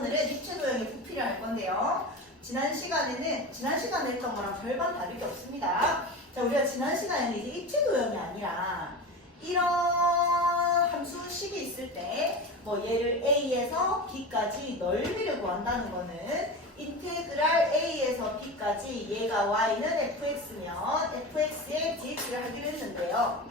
오늘은 입체 도형의 부피를 할 건데요. 지난 시간에 했던 거랑 별반 다를 게 없습니다. 자, 우리가 지난 시간에는 이제 입체 도형이 아니라 이런 함수식이 있을 때 뭐 얘를 a에서 b까지 넓이를 구한다는 거는 인테그랄 a에서 b까지 얘가 y는 fx면 fx의 dx를 하기로 했는데요.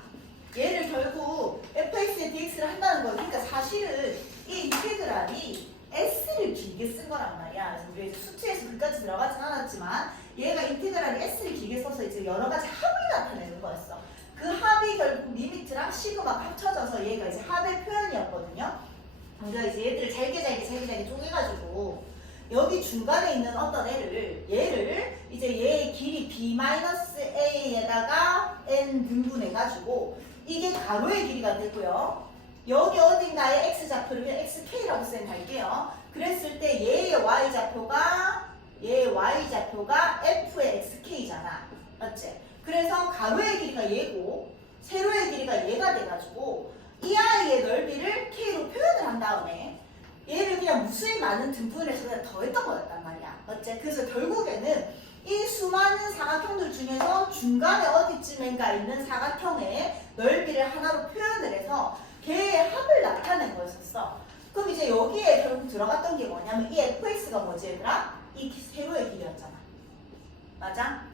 얘를 결국 fx의 dx를 한다는 거, 그러니까 사실은 이 인테그랄이 s를 길게 쓴 거란 말이야. 그래서 우리 수트에서 그까지 들어가진 않았지만 얘가 인테그랄이 s를 길게 써서 이제 여러 가지 합을 나타내는 거였어. 그 합이 결국 리미트랑 시그마가 합쳐져서 얘가 이제 합의 표현이었거든요. 우리가 이제 얘들을 잘게 쪼개가지고 여기 중간에 있는 어떤 얘를 이제 얘의 길이 b-a에다가 n 등분해가지고 이게 가로의 길이가 되고요. 여기 어딘가에 x좌표를 그냥 xk라고 생각할게요. 그랬을 때 얘의 y좌표가 f의 xk잖아. 맞지? 그래서 가로의 길이가 얘고 세로의 길이가 얘가 돼가지고 이 아이의 넓이를 k로 표현을 한 다음에 얘를 그냥 무수히 많은 등분을 해서 그냥 더했던 거였단 말이야. 맞지? 그래서 결국에는 이 수많은 사각형들 중에서 중간에 어디쯤인가 있는 사각형의 넓이를 하나로 표현을 해서 걔의 합을 나타낸 거였었어. 그럼 이제 여기에 결국 들어갔던 게 뭐냐면 이 fx가 뭐지 얘들아? 이 세로의 길이였잖아. 맞아?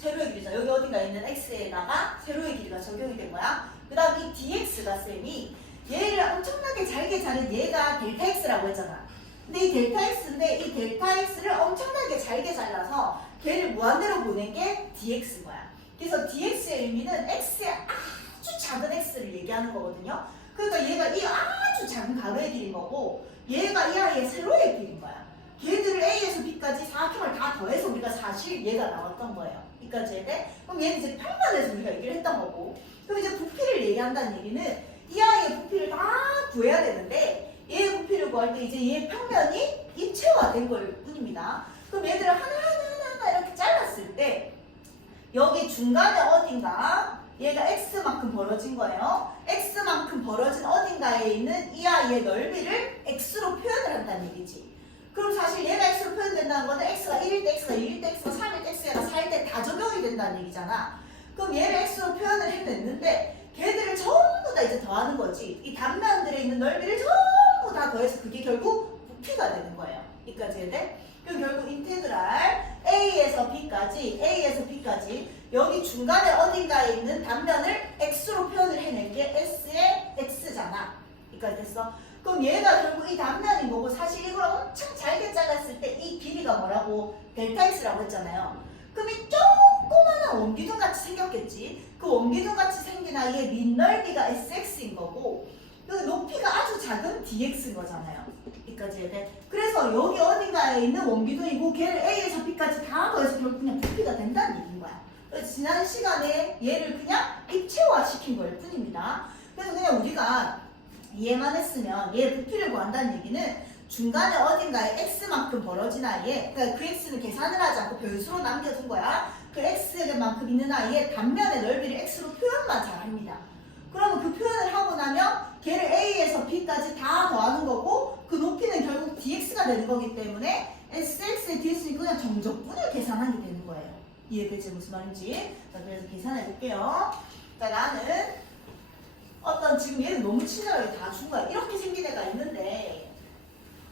세로의 길이잖아. 여기 어딘가 있는 x에다가 세로의 길이가 적용이 된 거야. 그 다음 이 dx가 쌤이 얘를 엄청나게 잘게 자른 얘가 델타 x라고 했잖아. 근데 이 델타 x인데 이 델타 x를 엄청나게 잘게 잘라서 걔를 무한대로 보낸 게 dx인 거야. 그래서 dx의 의미는 x의 아주 작은 x를 얘기하는 거거든요. 그러니까 얘가 이 아주 작은 가로의 길인 거고 얘가 이 아이의 세로의 길인 거야. 걔들을 a에서 b까지 사각형을 다 더해서 우리가 사실 얘가 나왔던 거예요. 여기까지 해야 돼? 그럼 얘는 이제 평면에서 우리가 얘기를 했던 거고, 그럼 이제 부피를 얘기한다는 얘기는 이 아이의 부피를 다 구해야 되는데 얘의 부피를 구할 때 이제 얘의 평면이 입체화된 걸 뿐입니다. 그럼 얘들을 하나하나 이렇게 잘랐을 때 여기 중간에 어딘가 얘가 x만큼 벌어진 거예요. x만큼 벌어진 어딘가에 있는 이 아이의 넓이를 x로 표현을 한다는 얘기지. 그럼 사실 얘가 x로 표현된다는 거는 x가 1일 때 x가 2일 때 x가 3일 때 x가 4일 때 다 적용이 된다는 얘기잖아. 그럼 얘를 x로 표현을 해냈는데 걔들을 전부 다 이제 더하는 거지. 이 단면들에 있는 넓이를 전부 다 더해서 그게 결국 부피가 되는 거예요. 여기까지 해야 돼? 그럼 결국 인테그랄 a에서 b까지 여기 중간에 어딘가에 있는 단면을 x로 표현을 해낸 게 s의 x잖아. 여기까지 됐어? 그럼 얘가 결국 이 단면이 뭐고 사실 이걸 엄청 잘게 잘랐을 때 이 길이가 뭐라고? 델타 x라고 했잖아요. 그럼 이 조그마한 원기둥 같이 생겼겠지. 그 원기둥 같이 생긴 아이의 밑넓이가 sx인 거고 그 높이가 아주 작은 dx인 거잖아요. 여기까지 해야 돼. 그래서 여기 어딘가에 있는 원기둥이고 걔를 a에서 b까지 다 더해서 결국 그냥 부피가 된다는 얘기인 거야. 그래서 지난 시간에 얘를 그냥 입체화 시킨 걸 뿐입니다. 그래서 그냥 우리가 이해만 했으면 얘 부피를 구한다는 얘기는 중간에 어딘가에 x만큼 벌어진 아이에, 그러니까 그 x는 계산을 하지 않고 변수로 남겨둔 거야. 그 x만큼 있는 아이의 단면의 넓이를 x로 표현만 잘 합니다. 그러면 그 표현을 하고 나면 걔를 a에서 b까지 다 더하는 거고 그 높이는 결국 dx가 되는 거기 때문에 sx의 dx는 그냥 정적분을 계산하게 되는 거예요. 이해되지 무슨 말인지? 자, 그래서 계산해 볼게요. 자, 나는 어떤 지금 얘는 너무 친절하게 다 준 거야. 이렇게 생긴 애가 있는데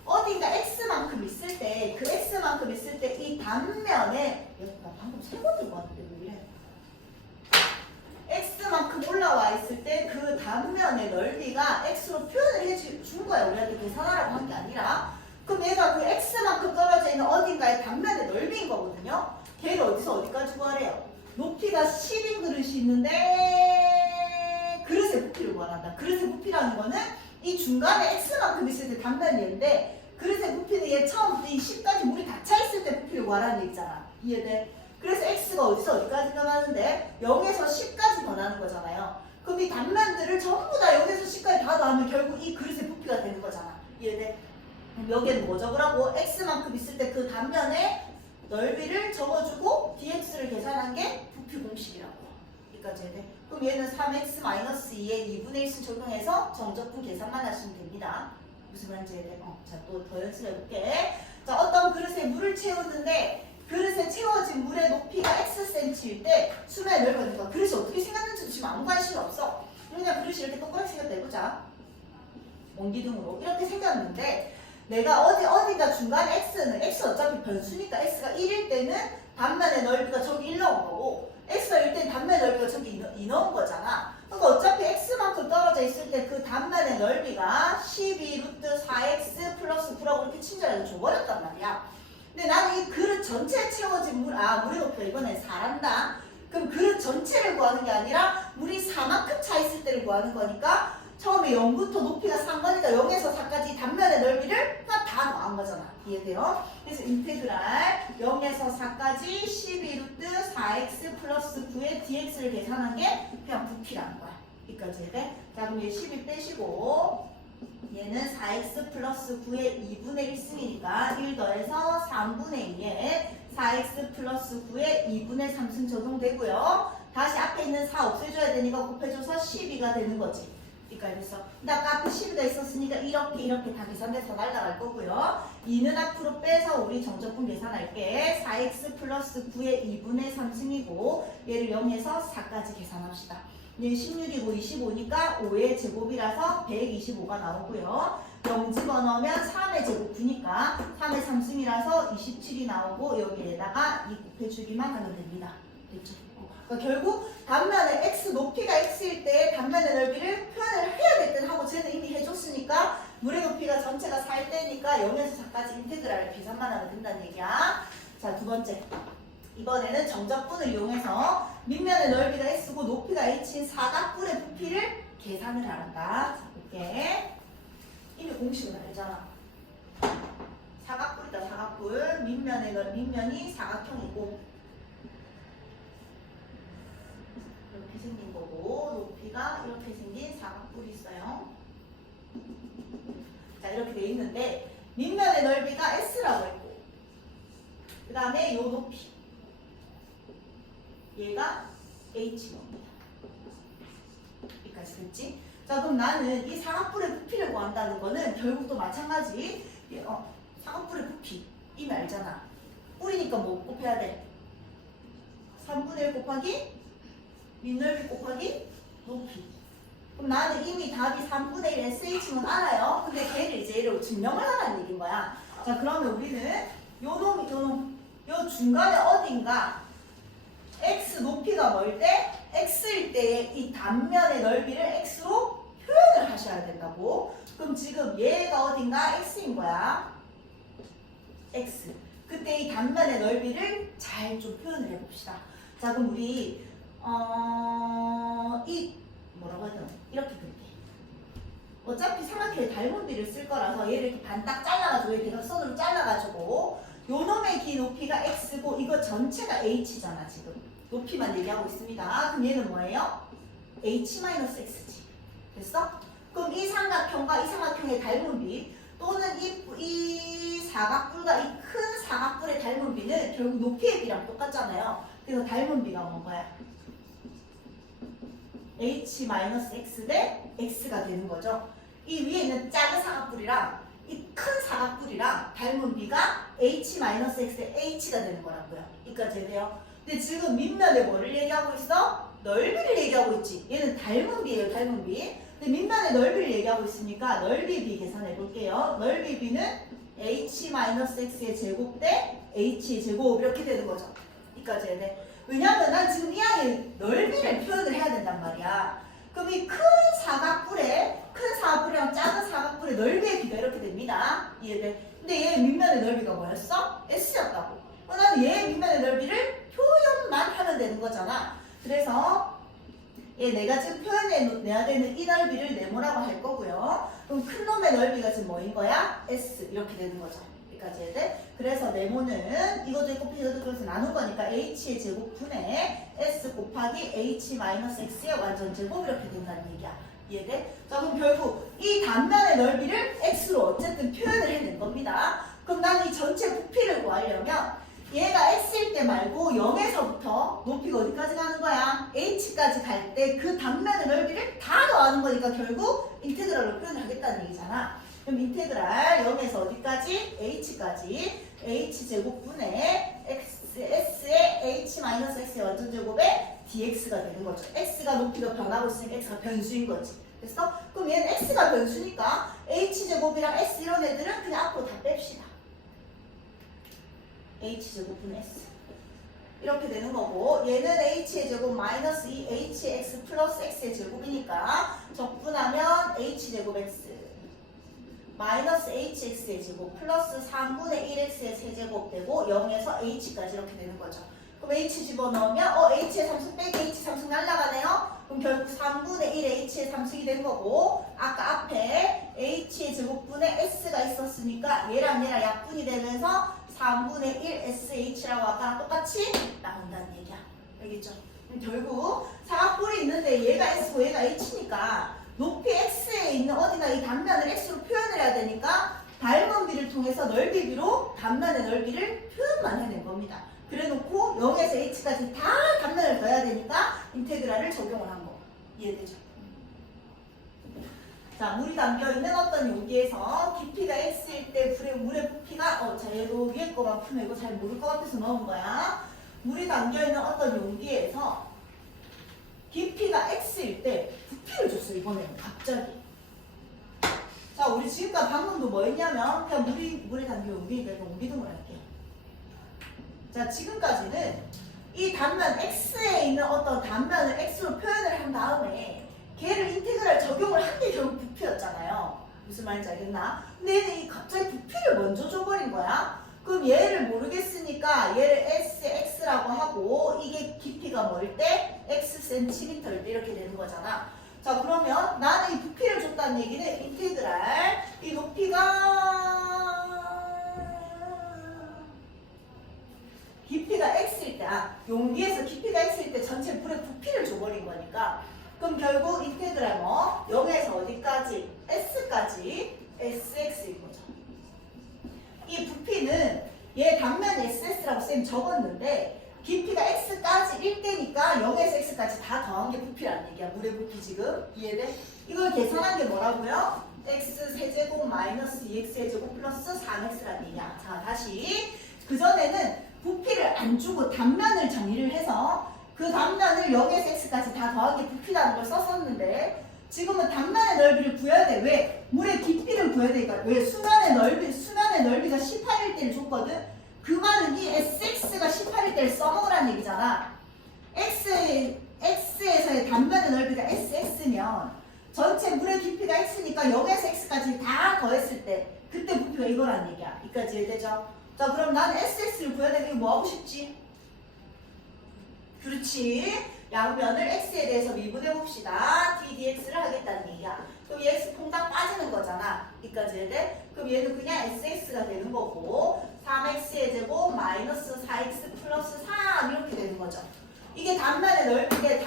어딘가 x만큼 있을 때 그 x만큼 있을 때 이 단면에 나 방금 세 번 들고 왔는데 왜 이래? x만큼 올라와 있을 때 그 단면의 넓이가 x로 표현을 해준 거야. 우리한테 계산하라고 한 게 아니라. 그럼 얘가 그 x만큼 떨어져 있는 어딘가의 단면의 넓이인 거거든요. 걔를 어디서 어디까지 구하래요? 높이가 10인 그릇이 있는데 그릇의 부피를 구하란다. 그릇의 부피라는 거는 이 중간에 x만큼 있을 때 단면인데 그릇의 부피는 얘 처음부터 이 10까지 물이 다 차 있을 때 부피를 구하라는 얘기잖아. 이해돼? 그래서 x가 어디서 어디까지 변하는데 0에서 10까지 변하는 거잖아요. 그럼 이 단면들을 전부 다 0에서 10까지 다 더하면 결국 이 그릇의 부피가 되는 거잖아. 이해돼? 그럼 여기에는 뭐 적으라고? x만큼 있을 때 그 단면의 넓이를 적어주고 dx를 계산한 게 부피 공식이라고. 여기까지 해야 돼? 그럼 얘는 3x-2에 2분의 1씩 적용해서 정적분 계산만 하시면 됩니다. 무슨 말인지 해. 자, 또 더 연습해볼게. 자, 어떤 그릇에 물을 채우는데 그릇에 채워진 물의 높이가 Xcm일 때 수면의 넓이가 그릇이 어떻게 생겼는지 지금 아무 관심 없어. 그냥 그릇이 이렇게 동그랗게 생겼다 해보자. 원기둥으로 이렇게 생겼는데 내가 어디가 중간에 X 어차피 변수니까 X가 1일 때는 단면의 넓이가 저기 1 넣은 거고 X가 1일 때는 단면의 넓이가 저기 2 넣은 거잖아. 그러니까 어차피 X만큼 떨어져 있을 때 그 단면의 넓이가 12 루트 4X 플러스 9라고 이렇게 친절하게 줘버렸단 말이야. 근데 나는 이 그릇 전체에 채워진 물의 높이가 이번엔 4란다. 그럼 그릇 전체를 구하는 게 아니라 물이 4만큼 차 있을 때를 구하는 거니까 처음에 0부터 높이가 3거니까 0에서 4까지 단면의 넓이를 다 더한 거잖아. 이해돼요? 그래서 인테그랄 0에서 4까지 12 루트 4x 플러스 9의 dx를 계산한 게 그냥 부피라는 거야. 여기까지 해야 돼? 자, 그럼 얘 12 빼시고 얘는 4x 플러스 9의 2분의 1승이니까 1 더해서 3분의 2에 4x 플러스 9의 2분의 3승 적용되고요. 다시 앞에 있는 4 없애줘야 되니까 곱해줘서 12가 되는 거지. 여기까지 됐어. 근데 아까 앞에 12가 있었으니까 이렇게 다 계산돼서 날아갈 거고요. 2는 앞으로 빼서 우리 정적분 계산할게. 4x 플러스 9의 2분의 3승이고 얘를 0에서 4까지 계산합시다. 얘 16이고 25니까 5의 제곱이라서 125가 나오고요. 0 집어넣으면 3의 제곱 9니까 3의 3승이라서 27이 나오고 여기에다가 2 곱해주기만 하면 됩니다. 됐죠? 그러니까 결국 단면의 x 높이가 x일 때 단면의 넓이를 표현을 해야 될 땐 하고 쟤는 이미 해줬으니까 물의 높이가 전체가 4일 때니까 0에서 4까지 인테그랄을 계산만 하면 된다는 얘기야. 자, 두 번째. 이번에는 정적분을 이용해서 밑면의 넓이가 x고 높이가 h인 사각뿔의 부피를 계산을 하란다. 자, 볼게. 이미 공식은 알잖아. 사각뿔이다, 사각뿔. 밑면이 사각형이고 이렇게 생긴 거고 높이가 이렇게 생긴 사각뿔이 있어요. 자, 이렇게 돼 있는데 밑면의 넓이가 S라고 했고 그 다음에 요 높이 얘가 H입니다. 여기까지 됐지? 자, 그럼 나는 이 사각뿔의 부피를 구한다는 거는 결국 또 마찬가지 사각뿔의 부피 이미 알잖아. 뿔이니까 뭐 곱해야 돼? 3분의 1 곱하기 밑넓이 곱하기 높이. 그럼 나는 이미 답이 3분의 1 SH는 알아요. 근데 걔를 이제 얘로 증명을 하라는 얘기인 거야. 자, 그러면 우리는 요 중간에 어딘가 x 높이가 멀 때 x일 때의 이 단면의 넓이를 x로 표현을 하셔야 된다고. 그럼 지금 얘가 어딘가 x인 거야. x. 그때 이 단면의 넓이를 잘 좀 표현을 해봅시다. 자, 그럼 우리 뭐라고 해야 되나? 이렇게 그릴게. 어차피 삼각형의 닮은비를 쓸 거라서 얘를 이렇게 반딱 잘라가지고 얘 대각선으로 잘라가지고 요 놈의 기 높이가 x고 이거 전체가 h잖아. 지금 높이만 얘기하고 있습니다. 그럼 얘는 뭐예요? h-x지. 됐어? 그럼 이 삼각형과 이 삼각형의 닮은비 또는 이 사각뿔과 이 큰 사각뿔의 닮은비는 결국 높이의 비랑 똑같잖아요. 그래서 닮은비가 뭔가요? h-x 대 x가 되는 거죠. 이 위에 있는 작은 사각뿔이랑 이 큰 사각뿔이랑 닮은비가 h-x 대 h가 되는 거라고요. 여기까지 돼요. 근데 지금 밑면에 뭐를 얘기하고 있어? 넓이를 얘기하고 있지. 얘는 닮은비예요, 닮은비. 근데 밑면에 넓이를 얘기하고 있으니까 넓이 비 계산해 볼게요. 넓이 비는 h-x의 제곱 대 h의 제곱 이렇게 되는 거죠. 여기까지 해야 돼. 왜냐면 난 지금 이 아이의 넓이를 표현을 해야 된단 말이야. 그럼 이 큰 사각뿔이랑 작은 사각뿔의 넓이의 비가 이렇게 됩니다. 이해돼? 근데 얘의 밑면의 넓이가 뭐였어? S였다고. 나는 얘의 밑면의 넓이를 표현만 하면 되는 거잖아. 그래서 내가 지금 표현해내야 되는 이 넓이를 네모라고 할 거고요. 그럼 큰 놈의 넓이가 지금 뭐인 거야? S 이렇게 되는 거죠. 여기까지 해야 돼. 그래서 네모는 이것도 곱하기 이것도 곱해서 나눈 거니까 h의 제곱분의 s 곱하기 h-x의 완전 제곱 이렇게 된다는 얘기야. 이해돼? 자, 그럼 결국 이 단면의 넓이를 x로 어쨌든 표현을 해낸 겁니다. 그럼 나는 이 전체 부피를 구하려면 얘가 x일 때 말고 0에서부터 높이가 어디까지 가는 거야? h까지 갈 때 그 단면의 넓이를 다 더하는 거니까 결국 인테그랄로 표현을 하겠다는 얘기잖아. 그럼 인테그랄 0에서 어디까지? h까지 h제곱분의 s의 h-x의 완전제곱에 dx가 되는 거죠. x가 높이가 변하고 있으니까 x가 변수인 거지. 됐어? 그럼 얘는 x가 변수니까 h제곱이랑 s 이런 애들은 그냥 앞으로 다 뺍시다. h제곱분의 s 이렇게 되는 거고, 얘는 h의 제곱 마이너스 2hx 플러스 x의 제곱이니까 적분하면 h제곱 x 마이너스 hx의 제곱 플러스 3분의 1x의 세제곱 되고 0에서 h까지 이렇게 되는 거죠. 그럼 h 집어넣으면 h의 3승 빼기 h 3승 날라가네요. 그럼 결국 3분의 1 h의 3승이 된 거고, 아까 앞에 h의 제곱분의 s가 있었으니까 얘랑 약분이 되면서 3분의 1 sh라고 아까랑 똑같이 나온다는 얘기야. 알겠죠? 그럼 결국 사각뿔이 있는데 얘가 s고 얘가 h니까 높이 x에 있는 어디나 이 단면을 x로 표현을 해야 되니까 닮은 비를 통해서 넓이 비로 단면의 넓이를 표현만 해낸 겁니다. 그래놓고 0에서 h까지 다 단면을 더해야 되니까 인테그랄을 적용을 한 거. 이해되죠? 자, 물이 담겨있는 어떤 용기에서 깊이가 x일 때 물의 부피가 자, 얘도 위에 거만 풀면 이거 잘 모를 것 같아서 넣은 거야. 물이 담겨있는 어떤 용기에서 깊이가 x일 때 부피를 줬어. 이번에는 갑자기. 자, 우리 지금까지 방금도 뭐 했냐면 그냥 물에 담겨 용기니까 이거 옮기등을 할게요. 자, 지금까지는 이 단면 x에 있는 어떤 단면을 x로 표현을 한 다음에 걔를 인테그랄 적용을 한 게 결국 부피였잖아요. 무슨 말인지 알겠나? 근데 얘는 갑자기 부피를 먼저 줘버린 거야. 그럼 얘를 모르겠으니까 얘를 x라고 하고 이게 깊이가 뭐일 때? x cm일 때 이렇게 되는 거잖아. 자, 그러면 나는 이 부피를 줬다는 얘기는 인테그랄 이 깊이가 x일 때, 용기에서 깊이가 x일 때 전체 물의 부피를 줘버린 거니까 그럼 결국 인테그랄 0에서 어디까지? s까지 sx인 거죠. 이 부피는 얘 단면 ss라고 쌤 적었는데 깊이가 x까지 1대니까 0에서 x까지 다 더한 게 부피라는 얘기야. 물의 부피 지금. 이해돼? 이걸 계산한 게 뭐라고요? x 세제곱 마이너스 2x의 제곱 플러스 3x라는 얘기야. 자, 다시 그전에는 부피를 안 주고 단면을 정의를 해서 그 단면을 0에서 x까지 다 더한 게 부피라는 걸 썼었는데 지금은 단면의 넓이를 구해야 돼. 왜? 물의 깊이를 구해야 되니까. 왜? 수면의 넓이가 18일 때를 줬거든. 그 말은 이 sx가 18일 때를 써먹으라는 얘기잖아. x에서의 단면의 넓이가 sx면 전체 물의 깊이가 x니까 0에서 x까지 다 더했을 때 그때 부피가 이거라는 얘기야. 여기까지 이해되죠? 자, 그럼 나는 SS를 구해야 되는 게 뭐 하고 싶지? 그렇지. 양면을 x에 대해서 미분해 봅시다. ddx를 하겠다는 얘기야. 그럼 이 x 퐁당 빠지는 거잖아. 여기까지 해야 돼? 그럼 얘는 그냥 sx가 되는 거고 3x의 제곱 마이너스 4x 플러스 3 이렇게 되는 거죠. 이게 단면의 넓이인데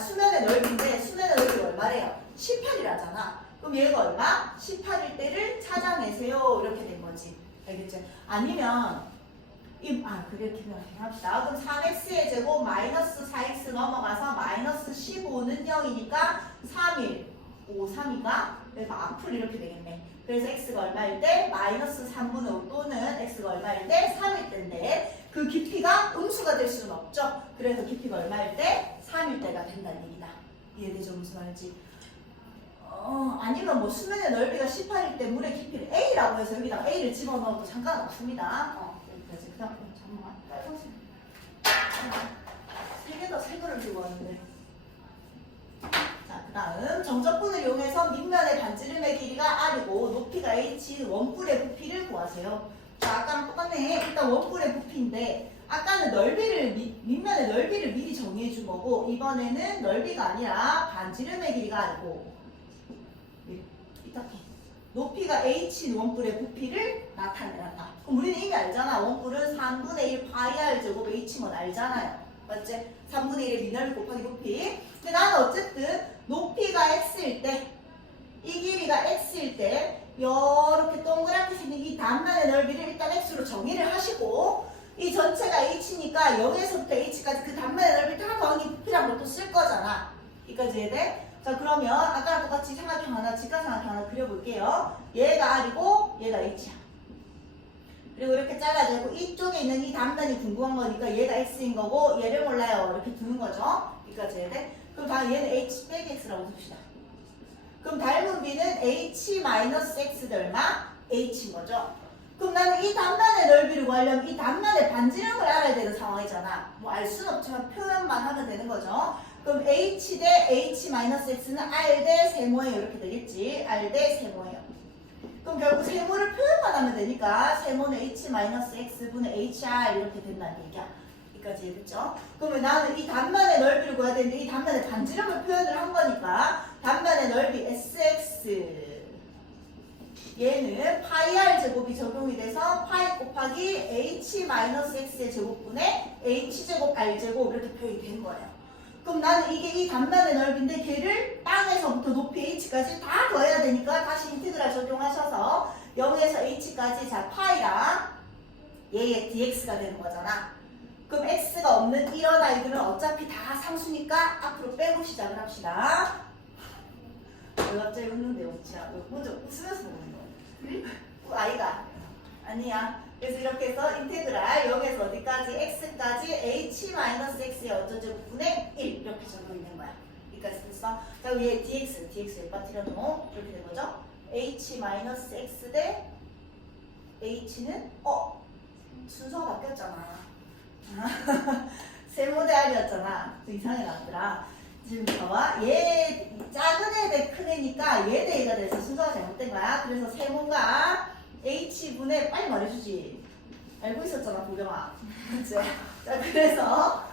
수면의 넓이인데 수면의 넓이가 얼마래요? 18이라잖아. 그럼 얘가 얼마? 18일 때를 찾아내세요. 이렇게 된 거지. 알겠죠? 아니면 그렇게 합시다. 그럼 3x의 제곱 마이너스 4x 넘어가서 마이너스 15는 0이니까 3일 5, 3이가 그래서 앞으로 이렇게 되겠네. 그래서 x가 얼마일 때? 마이너스 3분의 5 또는 x가 얼마일 때? 3일 때인데 그 깊이가 음수가 될 수는 없죠. 그래서 깊이가 얼마일 때? 3일 때가 된다는 얘기다. 이해되죠? 무슨 말인지? 아니면 뭐 수면의 넓이가 18일 때 물의 깊이를 A라고 해서 여기다가 A를 집어넣어도 상관없습니다. 여기까지. 그 다음, 잠깐만. 빨간색. 세 개를 들고 왔는데. 자, 그 다음. 정적분을 이용해서 밑면의 반지름의 길이가 R이고 높이가 H인 원뿔의 부피를 구하세요. 자, 아까랑 똑같네. 일단 원뿔의 부피인데 아까는 밑면의 넓이를 미리 정의해 준 거고 이번에는 넓이가 아니라 반지름의 길이가 아니고 이렇게 높이가 h인 원뿔의 부피를 나타내란다. 그럼 우리는 이미 알잖아. 원뿔은 3분의 1 파이 r 제곱 h면 알잖아요. 맞지? 3분의 1의 미넓이 곱하기 높이. 근데 나는 어쨌든 높이가 x일 때 이 길이가 x일 때 이렇게 동그랗게 생긴 이 단면의 넓이를 일단 x로 정의를 하시고 이 전체가 h니까 0에서부터 h까지 그 단면의 넓이를 다 더한 게 부피란 것도 쓸 거잖아. 여기까지 해야 돼? 자, 그러면 아까랑 똑같이 삼각형 하나, 직각삼각형 하나 그려볼게요. 얘가 R이고 얘가 H야. 그리고 이렇게 잘라주고 이쪽에 있는 이 단면이 궁금한 거니까 얘가 X인 거고 얘를 몰라요. 이렇게 두는 거죠. 여기까지 해야 돼. 그럼 다음 얘는 H 빼기 X라고 둡시다. 그럼 닮은 B는 H-X도 얼마? H인 거죠. 그럼 나는 이 단면의 넓이를 구하려면 이 단면의 반지름을 알아야 되는 상황이잖아. 뭐 알 수는 없지만 표현만 하면 되는 거죠. 그럼 H 대 H-X는 R 대 세모예요. 이렇게 되겠지. R 대 세모예요. 그럼 결국 세모를 표현만 하면 되니까 세모는 H-X분의 HR 이렇게 된다는 얘기야. 여기까지 이해됐죠? 그러면 나는 이 단면의 넓이를 구해야 되는데 이 단면의 반지름을 표현을 한 거니까 단면의 넓이 SX 얘는 파이 R 제곱이 적용이 돼서 파이 곱하기 H-X의 제곱분의 H제곱 R제곱 이렇게 표현이 된 거예요. 그럼 나는 이게 이 단면의 넓이인데 걔를 땅에서부터 높이 H까지 다 더해야 되니까 다시 인테그랄 적용하셔서 0에서 H까지 자 파이랑 얘의 dx가 되는 거잖아. 그럼 x가 없는 이런 아이들은 어차피 다 상수니까 앞으로 빼고 시작을 합시다. 왜 갑자기 웃는데 웃지야? 먼저 웃으면서 먹는 거야. 아이가 아니야. 그래서 이렇게 해서 인테그랄 0에서 어디까지 x까지 h-x의 어쩌제곱분의 1 이렇게 적용이 된 거야. 여기까지 됐어? 자 위에 dx를 빠뜨려놓고 이렇게 된 거죠. h-x 대 h는 순서가 바뀌었잖아. 세모 대 r이었잖아. 이상해 나더라. 지금 봐봐. 얘 작은 애 대 큰 애니까 얘 대 얘가 돼서 순서가 잘못된 거야. 그래서 세모가 H분의 빨리 말해주지. 알고 있었잖아, 보경아. 그치? 자, 그래서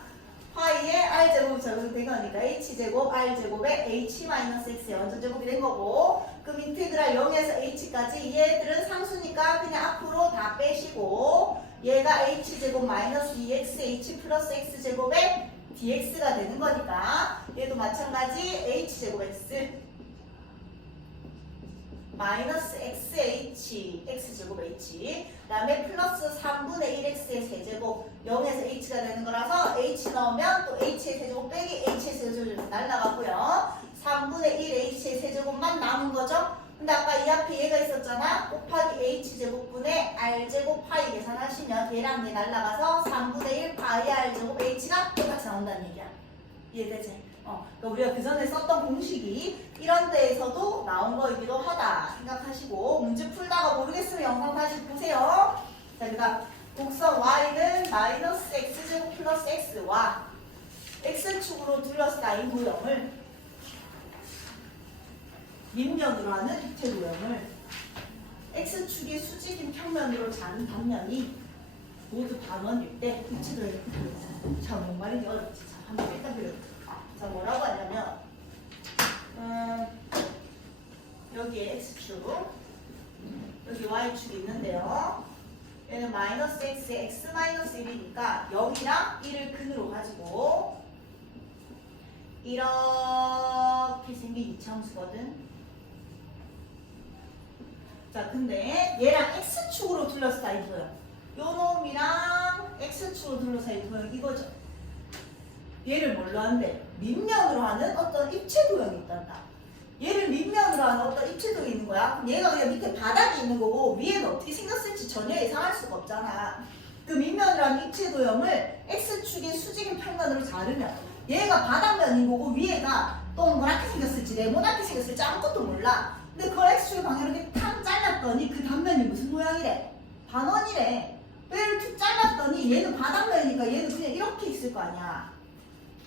파이에 R제곱 적용된 거니까 H제곱 R제곱에 H-X의 원전제곱이 된 거고 그럼 인테그랄 0에서 H까지 얘들은 상수니까 그냥 앞으로 다 빼시고 얘가 H제곱 마이너스 2X H 플러스 X제곱에 dx가 되는 거니까 얘도 마찬가지 H제곱 X 마이너스 xh, x제곱 h 그 다음에 플러스 3분의 1x의 세제곱 0에서 h가 되는 거라서 h 넣으면 또 h의 세제곱 빼기 h의 세제곱 날라가고요 3분의 1 h의 세제곱만 남은 거죠. 근데 아까 이 앞에 얘가 있었잖아. 곱하기 h제곱분의 r제곱 파이 계산하시면 얘랑 얘 날라가서 3분의 1 파이 r제곱 h가 똑같이 나온다는 얘기야. 이해되지? 그러니까 우리가 그 전에 썼던 공식이 이런 데에서도 나온 거이기도 하다 생각하시고 문제 풀다가 모르겠으면 영상 다시 보세요. 자, 그다음 곡선 y는 마이너스 x제곱 플러스 x와 x축으로 둘러싸인 도형을 밑면으로 하는 입체 도형을 x축이 수직인 평면으로 자는 단면이 모두 반원일 때 입체 도형이 붙어있어요. 자, 뭔 말인지 어렵지? 자, 한번 일단 그려볼게요. 자, 뭐라고 하냐면 여기에 x축 여기 y축이 있는데요. 얘는 마이너스 x에 x 마이너스 1이니까 0이랑 1을 근으로 가지고 이렇게 생긴 이차함수거든. 자, 근데 얘랑 x축으로 둘러싸인 도형 요 놈이랑 x축으로 둘러싸인 도형 이거죠. 얘를 뭘로 하는데? 밑면으로 하는 어떤 입체 도형이 있단다. 얘를 밑면으로 하는 어떤 입체 도형이 있는 거야. 그럼 얘가 그냥 밑에 바닥이 있는 거고 위에는 어떻게 생겼을지 전혀 예상할 수가 없잖아. 그 밑면으로 하는 입체 도형을 x축의 수직인 평면으로 자르면 얘가 바닥면인 거고 위에가 동그랗게 생겼을지 네모나게 생겼을지 아무것도 몰라. 근데 그걸 x축의 방향으로 이렇게 탁 잘랐더니 그 단면이 무슨 모양이래? 반원이래. 얘를 툭 잘랐더니 얘는 바닥면이니까 얘는 그냥 이렇게 있을 거 아니야.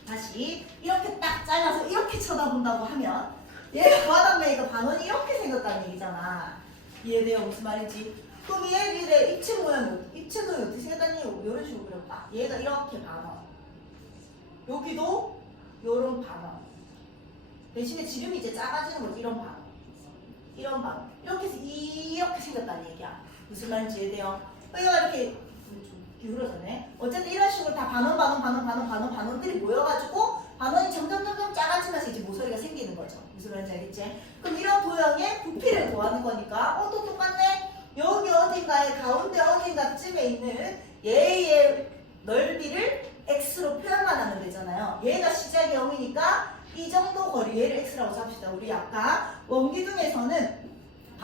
다시 이렇게 딱 잘라서 이렇게 쳐다본다고 하면 얘가 바닥면이니까 반원이 이렇게 생겼다는 얘기잖아. 이해돼요? 무슨 말인지? 그럼 얘의 입체 모양이 입체 도형이 어떻게 생겼다는 얘기 이런 식으로 그려봐. 얘가 이렇게 반원 여기도 요런 반원 대신에 지름이 이제 작아지는 거지. 이런 반원 이런 반원 이렇게 해서 이렇게 생겼다는 얘기야. 무슨 말인지 이해돼요? 얘가 이렇게 기울어졌네. 어쨌든 이런 식으로 다 반원들이 모여가지고 반원이 점점 작아지면서 이제 모서리가 생기는 거죠. 무슨 말인지 알겠지? 그럼 이런 도형의 부피를 구하는 거니까 또 똑같네. 여기 어딘가에 가운데 어딘가쯤에 있는 얘의 넓이를 x로 표현만 하면 되잖아요. 얘가 시작이 0이니까 이 정도 거리 얘를 x라고 잡시다. 우리 아까 원기둥에서는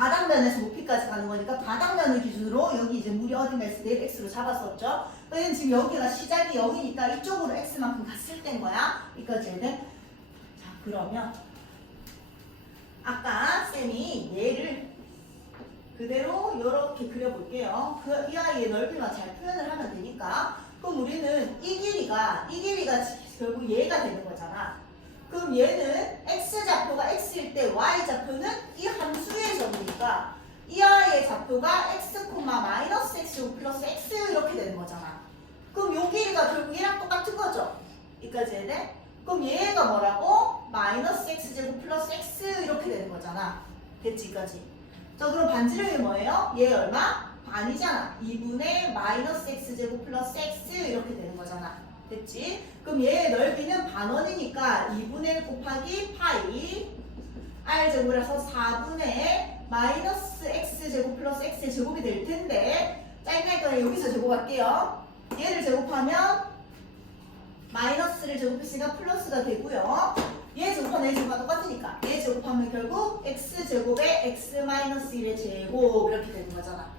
바닥면에서 높이까지 가는 거니까 바닥면을 기준으로 여기 이제 물이 어딘가 있을 때 x로 잡았었죠. 그러면 지금 여기가 시작이 0이니까 이쪽으로 x만큼 갔을 때인 거야. 여기까지 돼. 자, 그러면 아까 쌤이 얘를 그대로 이렇게 그려볼게요. 이 아이의 넓이만 잘 표현을 하면 되니까. 그럼 우리는 이 길이가 결국 얘가 되는 거잖아. 그럼 얘는 x좌표가 x일 때 y좌표는 이 함수의 점이니까 이 아이의 좌표가 x, 마이너스 x고 플러스 x 이렇게 되는 거잖아. 그럼 요 길이가 결국 얘랑 똑같은 거죠. 여기까지 해야 돼? 그럼 얘가 뭐라고? 마이너스 x제곱 플러스 x 이렇게 되는 거잖아. 됐지? 여기까지. 자, 그럼 반지름이 뭐예요? 얘 얼마? 반이잖아. 2분의 마이너스 x제곱 플러스 x 이렇게 되는 거잖아. 됐지? 그럼 얘의 넓이는 반원이니까 2분의 1 곱하기 파이 r제곱이라서 4분의 마이너스 x제곱 플러스 x의 제곱이 될 텐데 짜증나니까 여기서 제곱할게요. 얘를 제곱하면 마이너스를 제곱했으니까 플러스가 되고요. 얘 제곱하면 얘 제곱과 똑같으니까 얘 제곱하면 결국 x제곱에 x 마이너스 1의 제곱 이렇게 되는 거잖아.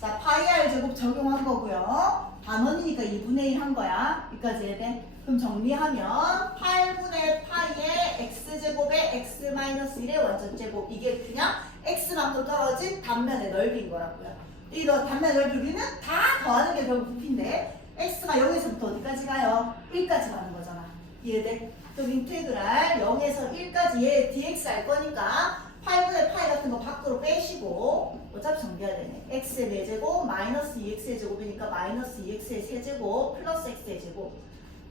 자, 파이 r 제곱 적용한 거고요. 반원이니까 2분의 1 한 거야. 여기까지 해야 돼. 그럼 정리하면 8분의 파이의 x제곱에 x 마이너스 1의 원전제곱. 이게 그냥 x만큼 떨어진 단면의 넓이인 거라고요. 이 단면의 넓이 우리는 다 더하는 게 결국 부피인데 x가 0에서부터 어디까지 가요? 1까지 가는 거잖아. 이해돼? 그럼 인테그랄 0에서 1까지 얘 dx 알 거니까 8분의 파이 같은 거 밖으로 빼시고 어차피 정리해야 되네. x의 4제곱 마이너스 2x의 제곱이니까 마이너스 2x의 세제곱 플러스 x의 제곱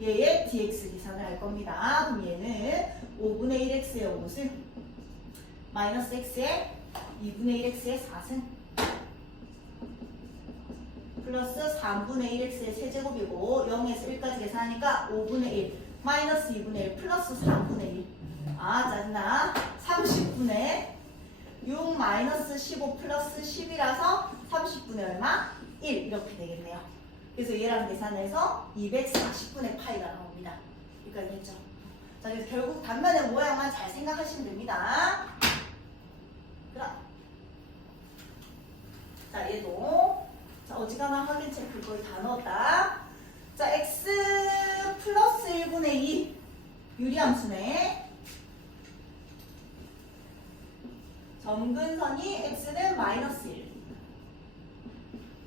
얘의 dx 계산을 할 겁니다. 그럼 얘는 5분의 1x의 5승 마이너스 x의 2분의 1x의 4승 플러스 3분의 1x의 세제곱이고 0에서 1까지 계산하니까 5분의 1 마이너스 2분의 1 플러스 3분의 1 아 짜증나 30분의 6 마이너스 15 플러스 10이라서 30분의 얼마? 1 이렇게 되겠네요. 그래서 얘랑 계산해서 240분의 파이가 나옵니다. 여기까지 했죠. 자, 그래서 결국 단면의 모양만 잘 생각하시면 됩니다. 그럼 자, 얘도 자, 어지간한 확인 체크 거의 다 넣었다. 자, x 플러스 1분의 2 유리함수네. 점근선이 x는 마이너스 1.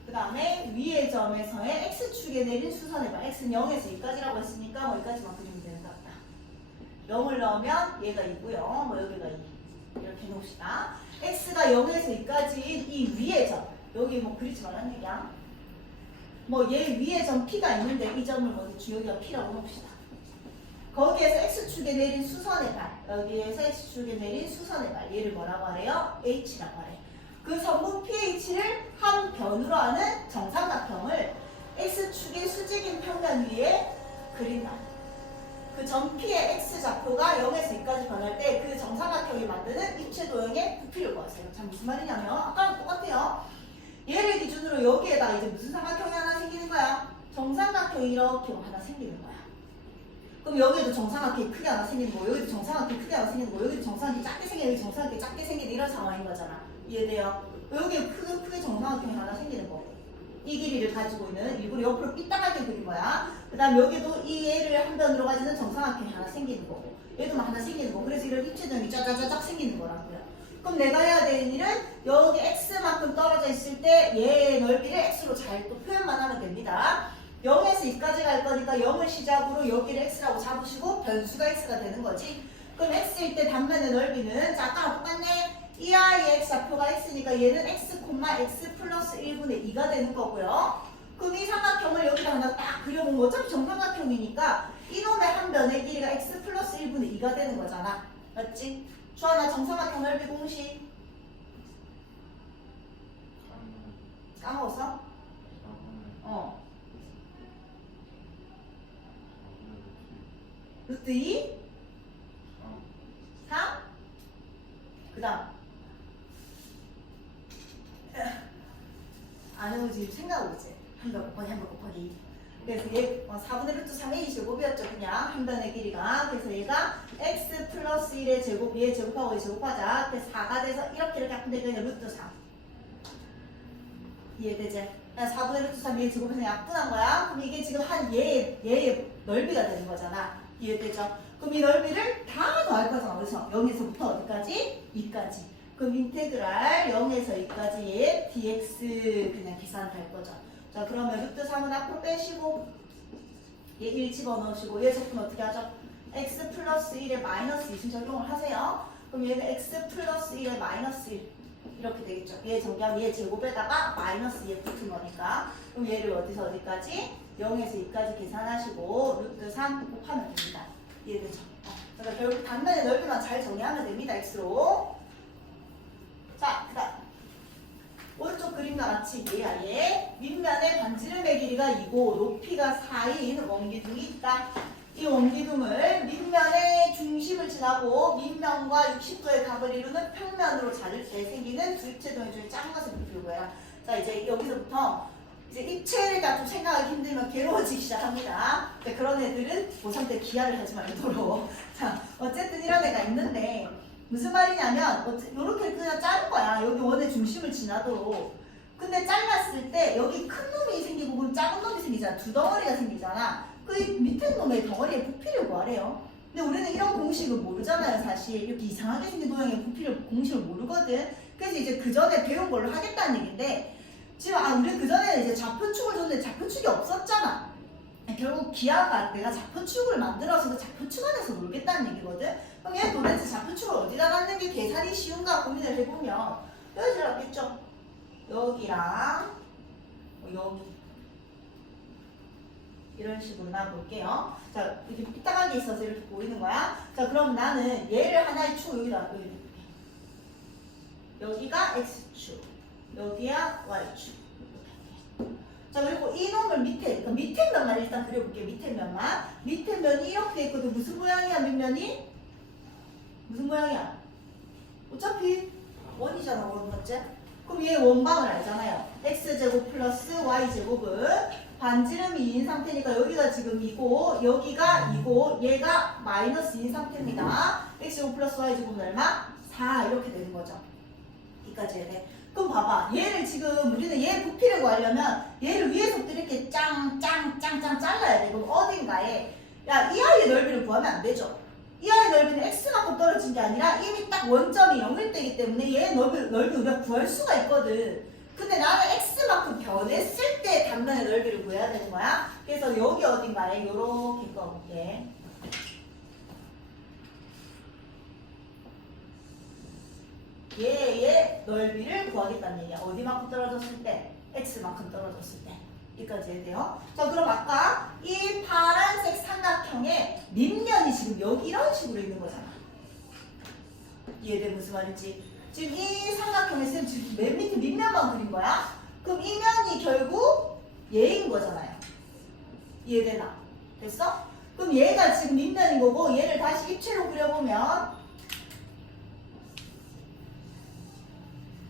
그 다음에 위의 점에서의 x축에 내린 수선의 발. x는 0에서 2까지라고 했으니까 뭐 2까지만 그리면 되는 것 같다. 0을 넣으면 얘가 2고요. 뭐 여기가 2. 이렇게 놓읍시다. x가 0에서 2까지 이 위의 점. 여기 뭐 그리지 말라는 얘기야. 뭐 얘 위에 점 P가 있는데 이 점을 먼저 주여기가 P라고 놓읍시다. 거기에서 X축에 내린 수선의 발, 여기에서 X축에 내린 수선의 발, 얘를 뭐라고 하래요? H라고 하래. 그 선분 PH를 한 변으로 하는 정삼각형을 X축의 수직인 평면 위에 그린다. 그 점 P의 X좌표가 0에서 2까지 변할 때 그 정삼각형이 만드는 입체 도형의 부피를 구하세요. 참 무슨 말이냐면 아까랑 똑같아요. 얘를 기준으로 여기에다 이제 무슨 삼각형이 하나 생기는 거야? 정삼각형이 이렇게 하나 생기는 거야. 그럼 여기에도 정삼각형이 크게 하나 생기는 거고, 여기도 정삼각형이 크게 하나 생기는 거고, 여기도 정삼각형이 작게 생기는, 여기 정삼각형이 작게 생기는 이런 상황인 거잖아. 이해돼요? 여기에 크게 정삼각형이 하나 생기는 거고, 이 길이를 가지고 있는 일부러 옆으로 삐딱하게 그린 거야. 그 다음 여기도 이 얘를 한 변으로 가지는 정삼각형이 하나 생기는 거고, 얘도 하나 생기는 거고, 그래서 이런 입체점이 짜자자작 생기는 거라고요. 그럼 내가 해야 되는 일은 여기 x만큼 떨어져 있을 때 얘의 넓이를 x로 잘 또 표현만 하면 됩니다. 0에서 2까지 갈 거니까 0을 시작으로 여기를 x라고 잡으시고 변수가 x가 되는 거지. 그럼 x일 때 단면의 넓이는 자, 아까랑 똑같네. 이 아이의 x좌표가 x니까 얘는 x, x 플러스 1분의 2가 되는 거고요. 그럼 이 삼각형을 여기다 하나 딱 그려본 거 어차피 정삼각형이니까 이놈의 한 변의 길이가 x 플러스 1분의 2가 되는 거잖아. 맞지? 주하나 정삼각형 넓이 공식 까먹었어? 루트 2 3 그 다음 안 해도 지금 생각하고 있지? 한 번 곱하기 한 번 곱하기 그래서 얘 4분의 루트 3의 2제곱이었죠. 그냥 한 변의 길이가. 그래서 얘가 x 플러스 1의 제곱, 얘 제곱하고 얘 제곱하자. 그래서 4가 돼서 이렇게 하면 되니까 그냥 루트 3. 이해되지? 4분의 루트 3 얘 제곱해서 약분한 거야. 그럼 이게 지금 한 얘의 넓이가 되는 거잖아. 이해되죠? 그럼 이 넓이를 다 더할 거잖아. 그래서 0에서부터 어디까지? 2까지. 그럼 인테그랄 0에서 2까지 dx 그냥 계산할 거죠. 자, 그러면 루트 3은 앞으로 빼시고 얘 1 집어넣으시고 얘 적분 어떻게 하죠? x 플러스 1에 마이너스 2 적용을 하세요. 그럼 얘가 x 플러스 1에 마이너스 1 이렇게 되겠죠. 얘 정량 얘 제곱에다가 마이너스 2에 붙은 거니까. 그럼 얘를 어디서 어디까지? 0에서 2까지 계산하시고 루트 3 곱하면 됩니다. 이해되죠? 그러니까 결국 단면의 넓이만 잘 정리하면 됩니다. x로. 자, 그 다음 오른쪽 그림과 같이 얘 밑면의 반지름의 길이가 2고 높이가 4인 원기둥이 있다. 이 원기둥을 밑면의 중심을 지나고 밑면과 60도의 각을 이루는 평면으로 자를 때 생기는 두 입체 동의 중에 작은 것을 비교해라. 자, 이제 여기서부터 이제 입체가 좀 생각하기 힘들면 괴로워지기 시작합니다. 그런 애들은 고3 때 기하를 하지 말도록. 자, 어쨌든 이런 애가 있는데 무슨 말이냐면 이렇게 그냥 자른 거야. 여기 원의 중심을 지나도록. 근데 잘랐을 때 여기 큰 놈이 생기고 그럼 작은 놈이 생기잖아. 두 덩어리가 생기잖아. 그 밑에 놈의 덩어리의 부피를 구하래요. 근데 우리는 이런 공식을 모르잖아요. 사실 이렇게 이상하게 생긴 모양의 부피를 공식을 모르거든. 그래서 이제 그 전에 배운 걸로 하겠다는 얘기인데 지금 우리 그 전에는 이제 좌표축을 줬는데 좌표축이 없었잖아. 결국 기하가 내가 좌표축을 만들어서 그 좌표축 안에서 놀겠다는 얘기거든. 그럼 얘 도대체 좌표축을 어디다 놨는 게 계산이 쉬운가 고민을 해보면 여기 들어갔겠죠. 여기랑 여기 이런 식으로 놔볼게요. 자, 이렇게 삐딱하게 있어서 이렇게 보이는 거야. 자, 그럼 나는 얘를 하나의 축 여기다 여기 여기가 x축, 여기야 y축. 자, 그리고 이 놈을 그러니까 밑에 면만 일단 그려볼게요. 밑에 면만. 밑에 면이 이렇게 돼 있거든. 무슨 모양이야, 밑면이? 무슨 모양이야? 어차피 원이잖아, 원 맞지? 그럼 얘 원방을 알잖아요. x제곱 플러스 y제곱은 반지름이 2인 상태니까 여기가 지금 2고 여기가 2고 얘가 마이너스 2인 상태입니다. x제곱 플러스 y제곱은 얼마? 4 이렇게 되는 거죠. 여기까지 해야 돼. 그럼 봐봐. 얘를 지금 우리는 얘 부피를 구하려면 얘를 위에서부터 이렇게 짱짱 잘라야 돼. 그럼 어딘가에 이 아이의 넓이를 구하면 안 되죠. 이 아이의 넓이는 x만큼 떨어진 게 아니라 이미 딱 원점이 0일 때이기 때문에 얘의 넓이 우리가 구할 수가 있거든. 근데 나는 x만큼 변했을 때 단면의 넓이를 구해야 되는 거야. 그래서 여기 어딘가에 이렇게 꺼볼게. 얘의 넓이를 구하겠다는 얘기야. 어디만큼 떨어졌을 때? x만큼 떨어졌을 때. 여기까지 해야 돼요. 자, 그럼 아까 이 파란색 삼각형의 밑면이 지금 여기 이런 식으로 있는 거잖아. 이해돼? 무슨 말인지. 지금 이 삼각형에서 지금 맨 밑에 밑면만 그린 거야. 그럼 이 면이 결국 얘인 거잖아요. 이해되나? 됐어? 그럼 얘가 지금 밑면인 거고 얘를 다시 입체로 그려보면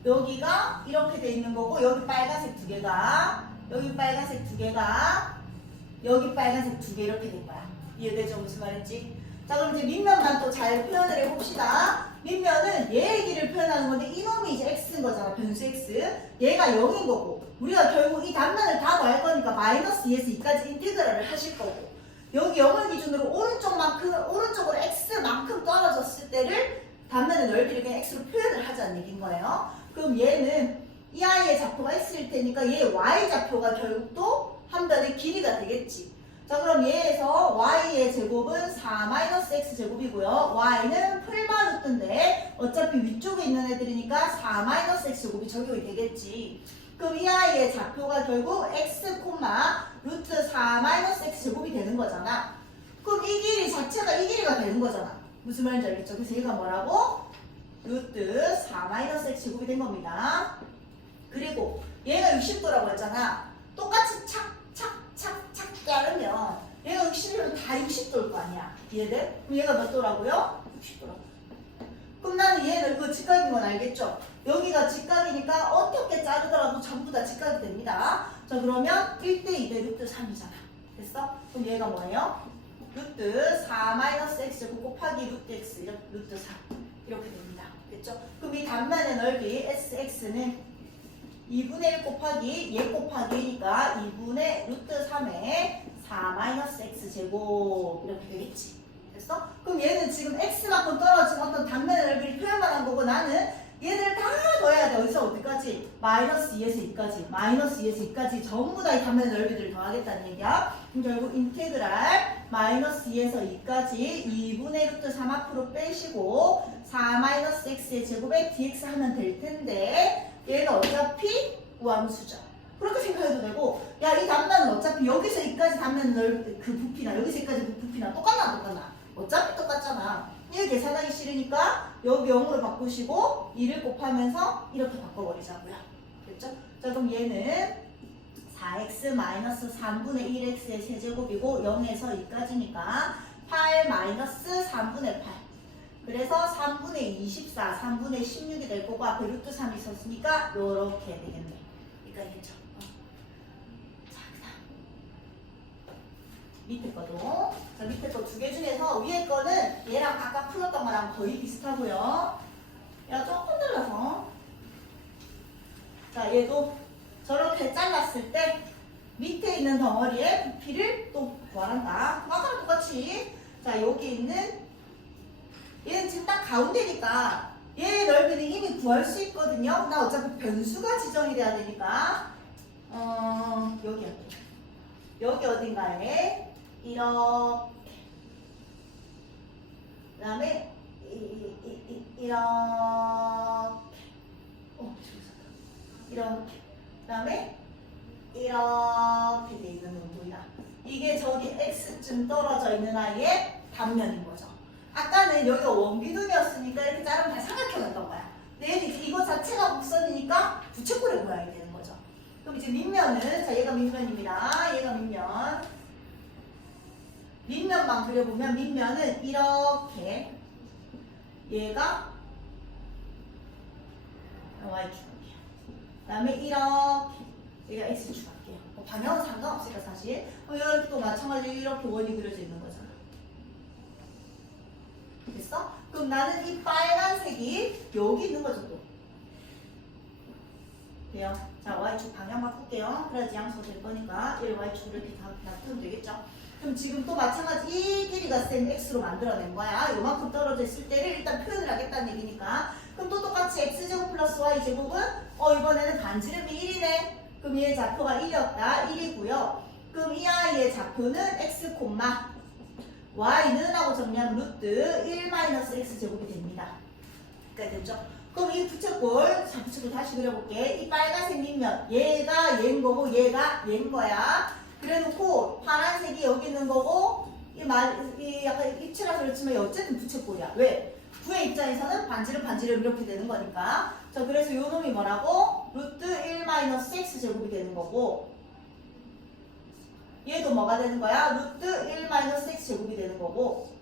여기가 이렇게 돼 있는 거고 여기 빨간색 두 개가 여기 빨간색 두 개가 여기 빨간색 두 개 이렇게 된 거야. 이해되죠? 무슨 말인지? 자, 그럼 이제 밑면만 또 잘 표현을 해봅시다. 밑면은 얘의 길이를 표현하는 건데 이놈이 이제 x인 거잖아. 변수 x. 얘가 0인 거고 우리가 결국 이 단면을 다 더할 거니까 마이너스 2에서 2까지 인테그랄을 하실 거고 여기 0을 기준으로 오른쪽으로 x만큼 떨어졌을 때를 단면의 넓이를 그냥 x로 표현을 하자는 얘기인 거예요. 그럼 얘는 이 아이의 좌표가 x일 테니까 얘의 y좌표가 결국 또 한 변의 길이가 되겠지. 자, 그럼 얘에서 y의 제곱은 4-x 제곱이고요. y는 풀마 루트인데 어차피 위쪽에 있는 애들이니까 4-x 제곱이 적용이 되겠지. 그럼 이 아이의 좌표가 결국 x, 루트 4-x 제곱이 되는 거잖아. 그럼 이 길이 자체가 이 길이가 되는 거잖아. 무슨 말인지 알겠죠? 그래서 얘가 뭐라고? 루트 4-x 제곱이 된 겁니다. 그리고 얘가 60도라고 했잖아. 똑같이 착 자르면 얘가 60도면 다 60도일 거 아니야. 이해돼? 그럼 얘가 몇 도라고요? 60도라고. 그럼 나는 얘는 이거 직각인 건 알겠죠? 여기가 직각이니까 어떻게 자르더라도 전부 다 직각이 됩니다. 자, 그러면 1대 2대 루트 3이잖아. 됐어? 그럼 얘가 뭐예요? 루트 4-x 제곱 곱하기 루트 x 루트 4 이렇게 됩니다. 됐죠? 그럼 이 단면의 넓이 sx는 2분의 1 곱하기 얘 곱하기니까 2분의 루트 3의 4-x 제곱 이렇게 되겠지. 됐어? 그럼 얘는 지금 x만큼 떨어진 어떤 단면의 넓이를 표현만 한 거고 나는 얘들을 다 더해야 돼. 어디서 어디까지? 마이너스 2에서 2까지. 마이너스 2에서 2까지 전부 다 이 단면의 넓이들을 더하겠다는 얘기야. 그럼 결국 인테그랄 마이너스 2에서 2까지 2분의 루트 3 앞으로 빼시고 4-x의 제곱에 dx 하면 될 텐데 얘는 어차피 우함수죠. 그렇게 생각해도 되고 야 이 단면은 어차피 여기서 여기까지 단면 넓이 그 부피나 여기서 여기까지 부피나 똑같나 안 똑같나? 어차피 똑같잖아. 얘 계산하기 싫으니까 여기 0으로 바꾸시고 2를 곱하면서 이렇게 바꿔버리자고요. 됐죠? 자 그럼 얘는 4x-3분의 1x의 세제곱이고 0에서 2까지니까 8-3분의 8 그래서 3분의 24, 3분의 16이 될 거고 앞에 루트 3이 있었으니까 요렇게 되겠네. 그러니까 알겠죠? 자 그다음 밑에 거도 자 밑에 거 두 개 중에서 위에 거는 얘랑 아까 풀었던 거랑 거의 비슷하고요. 얘가 조금 달라서 자 얘도 저렇게 잘랐을 때 밑에 있는 덩어리의 부피를 또 구하란다. 아까랑 똑같이 자 여기 있는 얘는 지금 딱 가운데니까 얘 넓이는 이미 구할 수 있거든요. 나 어차피 변수가 지정이 돼야 되니까 여기 어딘가에 이렇게 그 다음에 이렇게 이렇게 그 다음에 이렇게 돼 있는 건 보이나? 이게 저기 x쯤 떨어져 있는 아이의 단면인 거죠. 아까는 여기가 원기둥이었으니까 이렇게 자르면 다 삼각형이었던 거야. 근데 얘는 이제 이거 자체가 곡선이니까 부채꼴의 모양이 되는 거죠. 그럼 이제 밑면은 자 얘가 밑면입니다. 얘가 밑면만 그려보면 밑면은 이렇게 얘가 y축이에요. 그 다음에 이렇게 얘가 x축 할게요. 방향은 상관없으니까 사실 이렇게 또 마찬가지로 이렇게 원이 그려져 있는 거잖아. 됐어? 그럼 나는 이 빨간색이 여기 있는 거죠 또. 돼요? 자 y축 방향 바꿀게요. 그래야지 양수가 될 거니까 1 y축을 이렇게 다 놔두면 되겠죠? 그럼 지금 또 마찬가지 이 길이가 센 x로 만들어낸 거야. 요만큼 떨어져 있을 때를 일단 표현을 하겠다는 얘기니까. 그럼 또 똑같이 x제곱 플러스 y제곱은 이번에는 반지름이 1이네. 그럼 얘의 좌표가 1이었다. 1이고요. 그럼 이 아이의 좌표는 x, y는 하고 정리하면 루트 1-x 제곱이 됩니다. 그러니까 됐죠? 그럼 이 부채꼴, 자 부채꼴 다시 그려볼게. 이 빨간색 밑면 얘가 얘인 거고 얘가 얘인 거야. 그래놓고 파란색이 여기 있는 거고 이 약간 입체라서 그렇지만 어쨌든 부채꼴이야. 왜? 구의 입장에서는 반지름 이렇게 되는 거니까. 자 그래서 요 놈이 뭐라고? 루트 1-x 제곱이 되는 거고 얘도 뭐가 되는 거야? 루트 1-x 제곱이 되는 거고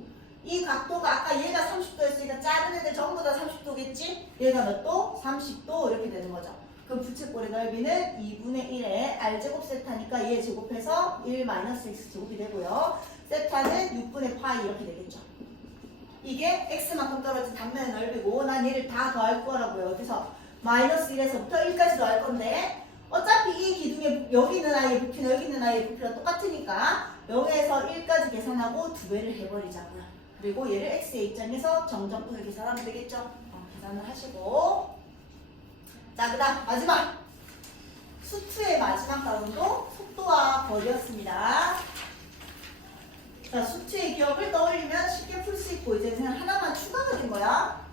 이 각도가 아까 얘가 30도였으니까 작은 애들 전부 다 30도겠지? 얘가 몇 도? 30도 이렇게 되는 거죠. 그럼 부채꼴의 넓이는 2분의 1에 r제곱 세타니까 얘 제곱해서 1-x 제곱이 되고요. 세타는 6분의 파이 이렇게 되겠죠. 이게 x만큼 떨어진 단면의 넓이고 난 얘를 다 더할 거라고요. 어디서? 마이너스 1에서부터 1까지 더할 건데 어차피 이 기둥에 여기 있는 아이의 부피나 여기 있는 아이의 부피가 똑같으니까 0에서 1까지 계산하고 2배를 해버리자고요. 그리고 얘를 x의 입장에서 정정분을 계산하면 되겠죠. 계산을 하시고 자 그 다음 마지막 수투의 마지막 다운도 속도와 거리였습니다. 자 수투의 기억을 떠올리면 쉽게 풀 수 있고 이제 그냥 하나만 추가가 된 거야.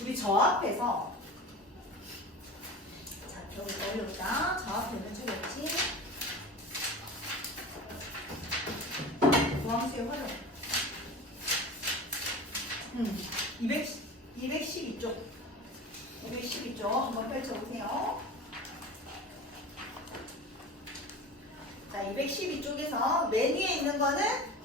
우리 저 앞에서 자 기억을 떠올려보자. 저 앞에는 저기였지. 주황색 활용 212쪽 한번 펼쳐보세요. 자 212쪽에서 맨 위에 있는 거는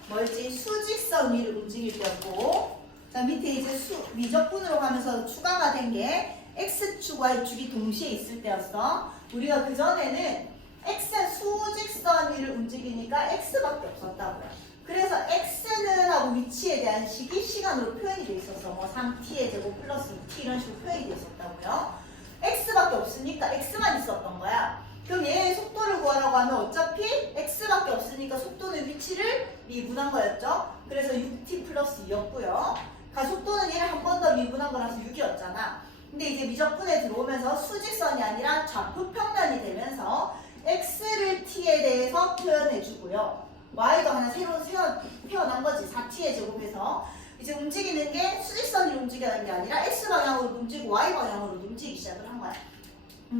뭘지? 수직선 위를 움직일 때였고 자 밑에 이제 미적분으로 가면서 추가가 된 게 x축, y축이 동시에 있을 때였어. 우리가 그전에는 x는 수직선 위를 움직이니까 없으니까 x밖에 없었다고요. 그래서 x는 하고 위치에 대한 식이 시간으로 표현이 돼 있었어. 뭐 3t의 제곱 플러스 6t 이런 식으로 표현이 돼 있었다고요. x밖에 없으니까 x만 있었던 거야. 그럼 얘의 속도를 구하라고 하면 어차피 x밖에 없으니까 속도는 위치를 미분한 거였죠. 그래서 6t 플러스 2였고요. 가속도는 얘를 한 번 더 미분한 거라서 6이었잖아. 근데 이제 미적분에 들어오면서 수직선이 아니라 좌표평면이 되면서 x를 t에 대해서 표현해주고요. y도 하나 새로 태어난 거지. 4t의 제곱에서 이제 움직이는 게 수직선이 움직이는 게 아니라 x방향으로 움직이고 y방향으로 움직이기 시작을 한 거야.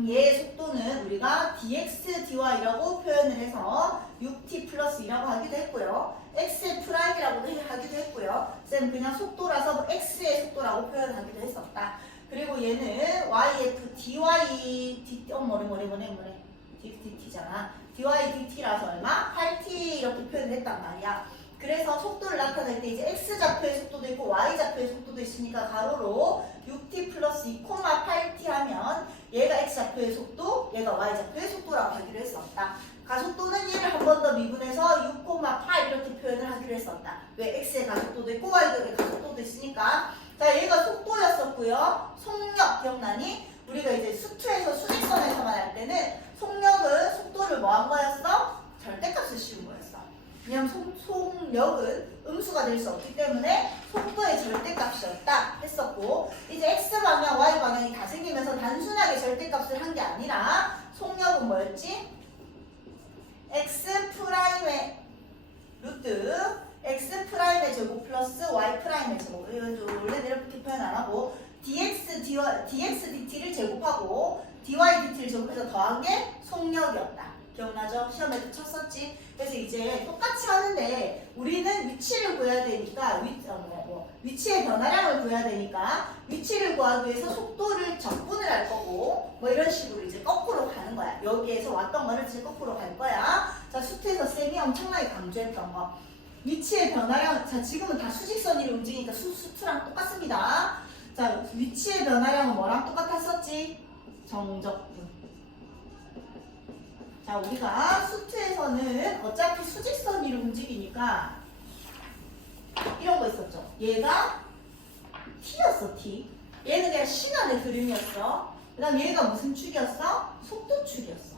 얘의 속도는 우리가 dx dy라고 표현을 해서 6t 플러스 2라고 하기도 했고요. x의 프라임이라고도 하기도 했고요. 쌤 그냥 속도라서 x의 속도라고 표현하기도 했었다. 그리고 얘는 yf dy 뭐래 dt잖아. dy dt라서 얼마? 8t 이렇게 표현을 했단 말이야. 그래서 속도를 나타낼 때 이제 x좌표의 속도도 있고 y좌표의 속도도 있으니까 가로로 6t 플러스 2, 8t 하면 얘가 x좌표의 속도, 얘가 y좌표의 속도라고 하기로 했었다. 가속도는 얘를 한 번 더 미분해서 6,8 이렇게 표현을 하기로 했었다. 왜? x의 가속도도 있고 y의 가속도도 있으니까. 자, 얘가 속도였었고요. 속력 기억나니? 우리가 이제 수투에서 수직선에서만 할 때는 속력은 속도를 뭐 한 거였어? 절대값을 씌운 거였어. 왜냐면 속력은 음수가 될 수 없기 때문에 속도의 절대값이었다 했었고, 이제 x방향, y방향이 다 생기면서 단순하게 절대값을 한 게 아니라 속력은 뭐였지? x 프라임의 루트 x 프라임의 제곱 플러스 y 프라임의 제곱. 이건 원래는 이렇게 표현 안 하고 dx dt를 제곱하고 dy dt를 제곱해서 더한 게 속력이었다. 기억나죠? 시험에도 쳤었지. 그래서 이제 똑같이 하는데 우리는 위치를 구해야 되니까 위치의 변화량을 구해야 되니까 위치를 구하기 위해서 속도를 적분을 할 거고 뭐 이런 식으로 이제 거꾸로 가는 거야. 여기에서 왔던 거를 이제 거꾸로 갈 거야. 자, 수트에서 쌤이 엄청나게 강조했던 거. 위치의 변화량, 자 지금은 다 수직선으로 움직이니까 수트랑 똑같습니다. 자, 위치의 변화량은 뭐랑 똑같았었지? 정적분. 자, 우리가 수트에서는 어차피 수직선 위로 움직이니까 이런 거 있었죠. 얘가 t였어, t. 얘는 그냥 시간의 그림이었어. 그 다음 얘가 무슨 축이었어? 속도축이었어.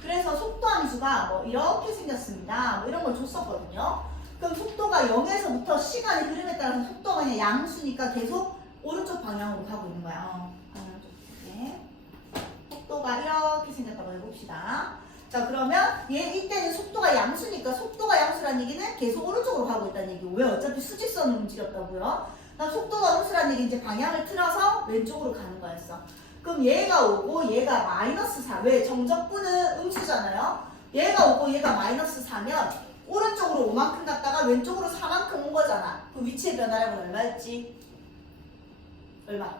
그래서 속도 함수가 뭐 이렇게 생겼습니다. 뭐 이런 걸 줬었거든요. 그럼 속도가 0에서부터 시간의 흐름에 따라서 속도가 그냥 양수니까 계속 오른쪽 방향으로 가고 있는 거야. 방향 쪽에. 속도가 이렇게 생겼다고 해봅시다. 자, 그러면 얘 이때는 속도가 양수니까 속도가 양수라는 얘기는 계속 오른쪽으로 가고 있다는 얘기고, 왜? 어차피 수직선을 움직였다고요. 그럼 속도가 음수라는 얘기 이제 방향을 틀어서 왼쪽으로 가는 거였어. 그럼 얘가 오고 얘가 마이너스 4. 왜? 정적분은 음수잖아요. 얘가 오고 얘가 마이너스 4면 오른쪽으로 5만큼 갔다가 왼쪽으로 4만큼 온 거잖아. 그 위치의 변화량은 얼마였지? 얼마?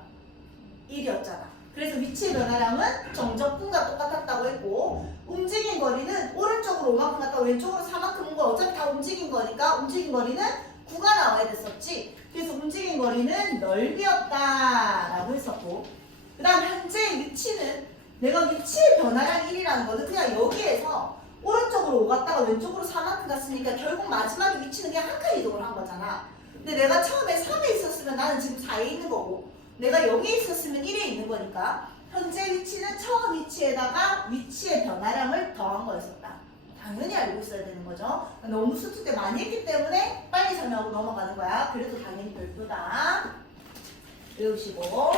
1이었잖아. 그래서 위치의 변화량은 정적분과 똑같았다고 했고, 움직인 거리는 오른쪽으로 5만큼 갔다가 왼쪽으로 4만큼 온 거 어차피 다 움직인 거니까 움직인 거리는 9가 나와야 됐었지. 그래서 움직인 거리는 넓이었다라고 했었고, 그 다음 현재 위치는 내가 위치의 변화량 1이라는 거는 그냥 여기에서 오른쪽으로 5 갔다가 왼쪽으로 4만큼 갔으니까 결국 마지막에 위치는 그냥 한 칸 이동을 한 거잖아. 근데 내가 처음에 3에 있었으면 나는 지금 4에 있는 거고, 내가 여기에 있었으면 1에 있는 거니까 현재 위치는 처음 위치에다가 위치의 변화량을 더한 거였었다. 당연히 알고 있어야 되는 거죠. 너무 수트 때 많이 했기 때문에 빨리 설명하고 넘어가는 거야. 그래도 당연히 별표다. 외우시고,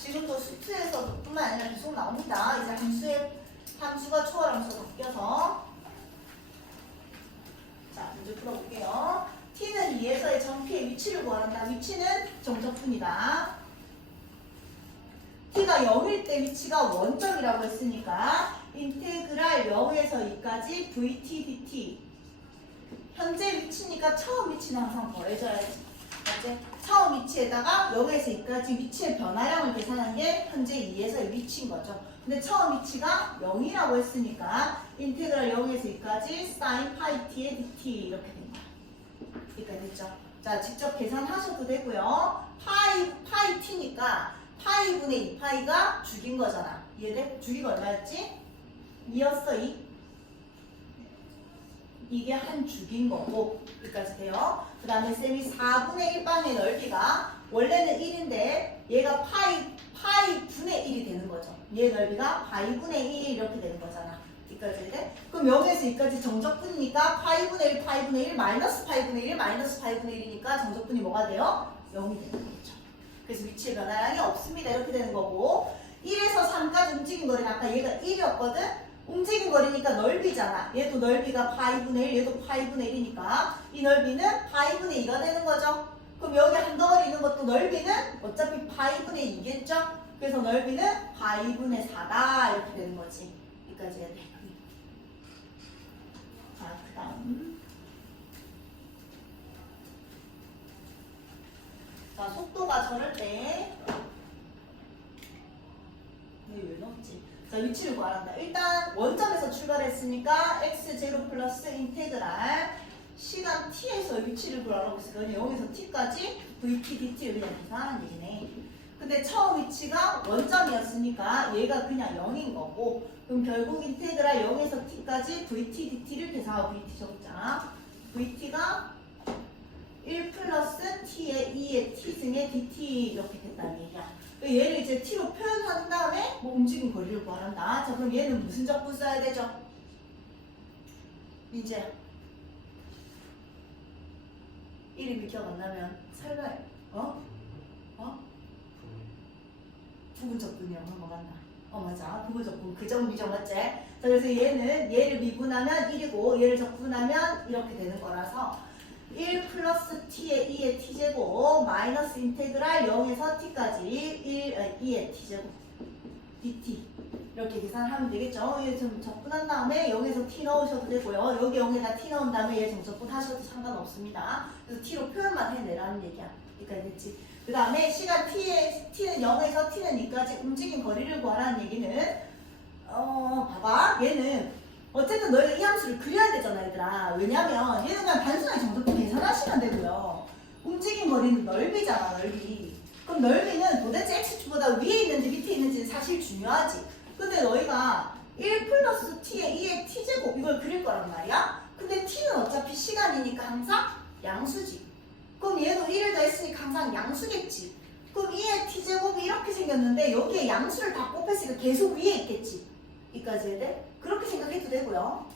지금도 수트에서 뿐만 아니라 계속 나옵니다. 이제 함수가 초월함수가 바뀌어서. 자, 문제 풀어볼게요. t는 2에서의 점피의 위치를 구하란다. 위치는 정적분이다. t가 0일 때 위치가 원점이라고 했으니까 인테그랄 0에서 2까지 vt dt. 현재 위치니까 처음 위치는 항상 더해줘야지. 맞지? 처음 위치에다가 0에서 2까지 위치의 변화량을 계산한 게 현재 2에서의 위치인 거죠. 근데 처음 위치가 0이라고 했으니까 인테그랄 0에서 2까지 sin 파이 t의 dt 이렇게 된 거야. 여기까지 됐죠? 자, 직접 계산하셔도 되고요. 파이 t니까 파이분의 2파이가 죽인 거잖아. 이해돼? 주기가 얼마였지? 2였어 2. 이게 한 죽인 거고 여기까지 돼요. 그 다음에 쌤이 4분의 1방의 넓이가 원래는 1인데 얘가 파이 분의 1이 되는 거죠. 얘 넓이가 파이분의 1 이렇게 되는 거잖아. 여기까지 돼? 그럼 0에서 2까지 정적분이니까 파이분의 1, 파이분의 1, 마이너스 파이분의 1, 마이너스 파이분의 1이니까 정적분이 뭐가 돼요? 0이 되는 거죠. 그래서 위치의 변화량이 없습니다. 이렇게 되는 거고 1에서 3까지 움직인 거리는 아까 얘가 1이었거든? 움직인 거리니까 넓이잖아. 얘도 넓이가 파이분의 1, 얘도 파이분의 1이니까 이 넓이는 파이분의 2가 되는 거죠. 그럼 여기 한 덩어리 있는 것도 넓이는 어차피 파이분의 2겠죠? 그래서 넓이는 파이분의 4다 이렇게 되는 거지. 여기까지 해야 돼. 자, 그 다음 자, 속도가 저럴 때 왜 넣었지? 자, 위치를 구하란다. 일단 원점에서 출발했으니까 x0 플러스 인테그랄 시간 t에서 위치를 구하라고 했으니까 0에서 t까지 vt, dt를 그냥 계산하는 얘기네. 근데 처음 위치가 원점이었으니까 얘가 그냥 0인 거고 그럼 결국 인테그랄 0에서 t까지 vt, dt를 계산하고 vt 적자. vt가 1 플러스 t의 2의 t승의 dt 이렇게 됐다는 얘기야. 얘를 이제 t로 표현한 다음에 뭐 움직임 거리를 구하란다. 자, 그럼 얘는 무슨 적분 써야 되죠? 민재야. 이름이 기억 안 나면 설마 부분 적분이라고 넘어간다. 맞아. 부분 적분 그 정비죠, 맞지? 자, 그래서 얘를 미분하면 1이고 얘를 적분하면 이렇게 되는 거라서 1 플러스 t의 2의 t제곱 마이너스 인테그랄 0에서 t까지 2의 t제곱 dt 이렇게 계산하면 되겠죠. 얘 좀 적분한 다음에 0에서 t 넣으셔도 되고요. 여기 0에다 t 넣은 다음에 얘 정적분 하셔도 상관없습니다. 그래서 t로 표현만 해내라는 얘기야. 그러니까 됐지. 그 다음에 시간 t는 0에서 t는 2까지 움직인 거리를 구하라는 얘기는 봐봐. 얘는 어쨌든 너희가 이 함수를 그려야 되잖아, 얘들아. 왜냐면 얘는 그냥 단순하게 정적분 계산하시면 되고요. 움직인 거리는 넓이잖아, 넓이. 그럼 넓이는 도대체 x축보다 위에 있는지 밑에 있는지는 사실 중요하지. 근데 너희가 1 플러스 t의 2의 t제곱 이걸 그릴 거란 말이야. 근데 t는 어차피 시간이니까 항상 양수지. 그럼 얘도 1을 더했으니까 항상 양수겠지. 그럼 2의 t제곱이 이렇게 생겼는데 여기에 양수를 다 곱했으니까 계속 위에 있겠지. 여기까지 해야 돼? 그렇게 생각해도 되고요.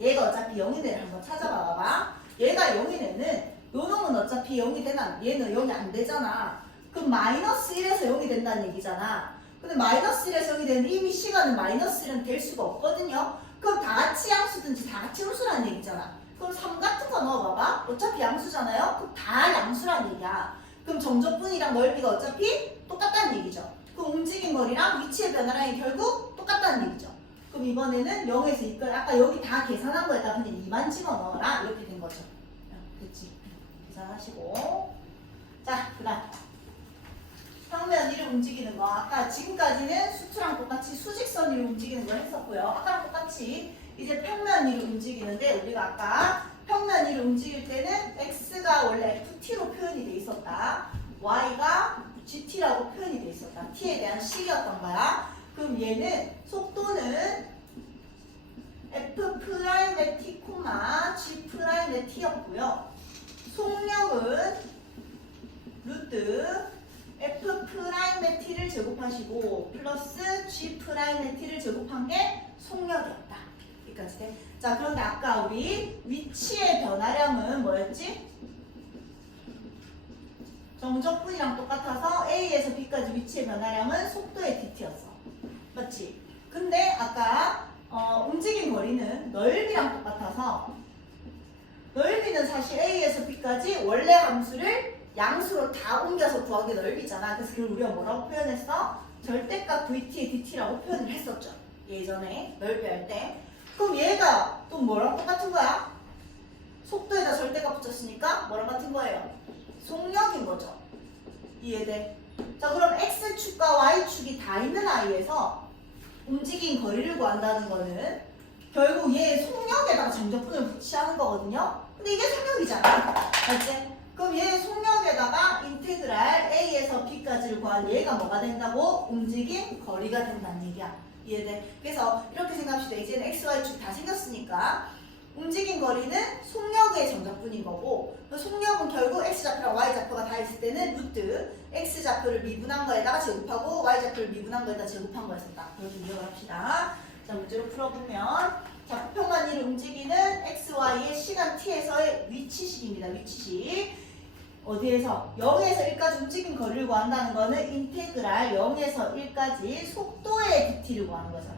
얘가 어차피 0인 애를 한번 찾아봐 봐봐. 얘가 0인 애는 요 놈은 어차피 0이 되나 얘는 0이 안 되잖아. 그럼 마이너스 1에서 0이 된다는 얘기잖아. 근데 마이너스 1에서 0이 되는데 이미 시간은 마이너스 1은 될 수가 없거든요. 그럼 다 같이 양수든지 다 같이 홀수라는 얘기잖아. 그럼 3 같은 거 넣어봐봐. 어차피 양수잖아요. 그럼 다 양수라는 얘기야. 그럼 정적분이랑 넓이가 어차피 똑같다는 얘기죠. 그럼 움직인 거리랑 위치의 변화량이 결국 똑같다는 얘기죠. 그럼 이번에는 0에서 2까지 아까 여기 다 계산한 거에다 그냥 2만 집어넣어라 이렇게 된 거죠. 됐지? 계산하시고 자, 그 다음 평면 위를 움직이는 거 아까 지금까지는 수트랑 똑같이 수직선 위로 움직이는 걸 했었고요. 아까랑 똑같이 이제 평면 위로 움직이는데 우리가 아까 평면 위로 움직일 때는 x가 원래 ft로 표현이 돼 있었다. y가 gt라고 표현이 돼 있었다. t에 대한 식이었던 거야. 그럼 얘는 속도는 f'의 t, g'의 t였고요. 속력은 루트 f'의 t를 제곱하시고 플러스 g'의 t를 제곱한 게 속력이었다. 여기까지 돼. 자, 그런데 아까 우리 위치의 변화량은 뭐였지? 정적분이랑 똑같아서 A에서 B까지 위치의 변화량은 속도의 dt였어. 맞지? 근데 아까 움직인 거리는 넓이랑 똑같아서 넓이는 사실 A에서 B까지 원래 함수를 양수로 다 옮겨서 구하기 넓이잖아. 그래서 그걸 우리가 뭐라고 표현했어? 절대값 VT의 DT라고 표현을 했었죠. 예전에 넓이 할 때. 그럼 얘가 또 뭐랑 똑같은 거야? 속도에다 절대값 붙였으니까 뭐랑 같은 거예요? 속력인 거죠. 이해돼? 자, 그럼 X축과 Y축이 다 있는 아이에서 움직인 거리를 구한다는 거는 결국 얘 속력에다가 정적분을 붙이하는 거거든요. 근데 이게 속력이잖아. 맞지? 그럼 얘 속력에다가 인테그랄 A에서 B까지를 구한 얘가 뭐가 된다고? 움직인 거리가 된다는 얘기야. 이해돼? 그래서 이렇게 생각합시다. 이제는 x, y축 다 생겼으니까 움직인 거리는 속력의 정적분인 거고 그 속력은 결국 x좌표랑 y좌표가 다 있을 때는 루트 x좌표를 미분한 거에다가 제곱하고 y좌표를 미분한 거에다 제곱한 거였었다. 그렇게 기억을 합시다. 자, 문제로 풀어보면 자, 부평만 1을 움직이는 x, y의 시간 t에서의 위치식입니다. 위치식. 어디에서? 0에서 1까지 움직인 거리를 구한다는 거는 인테그랄 0에서 1까지 속도의 dt를 구하는 거잖아.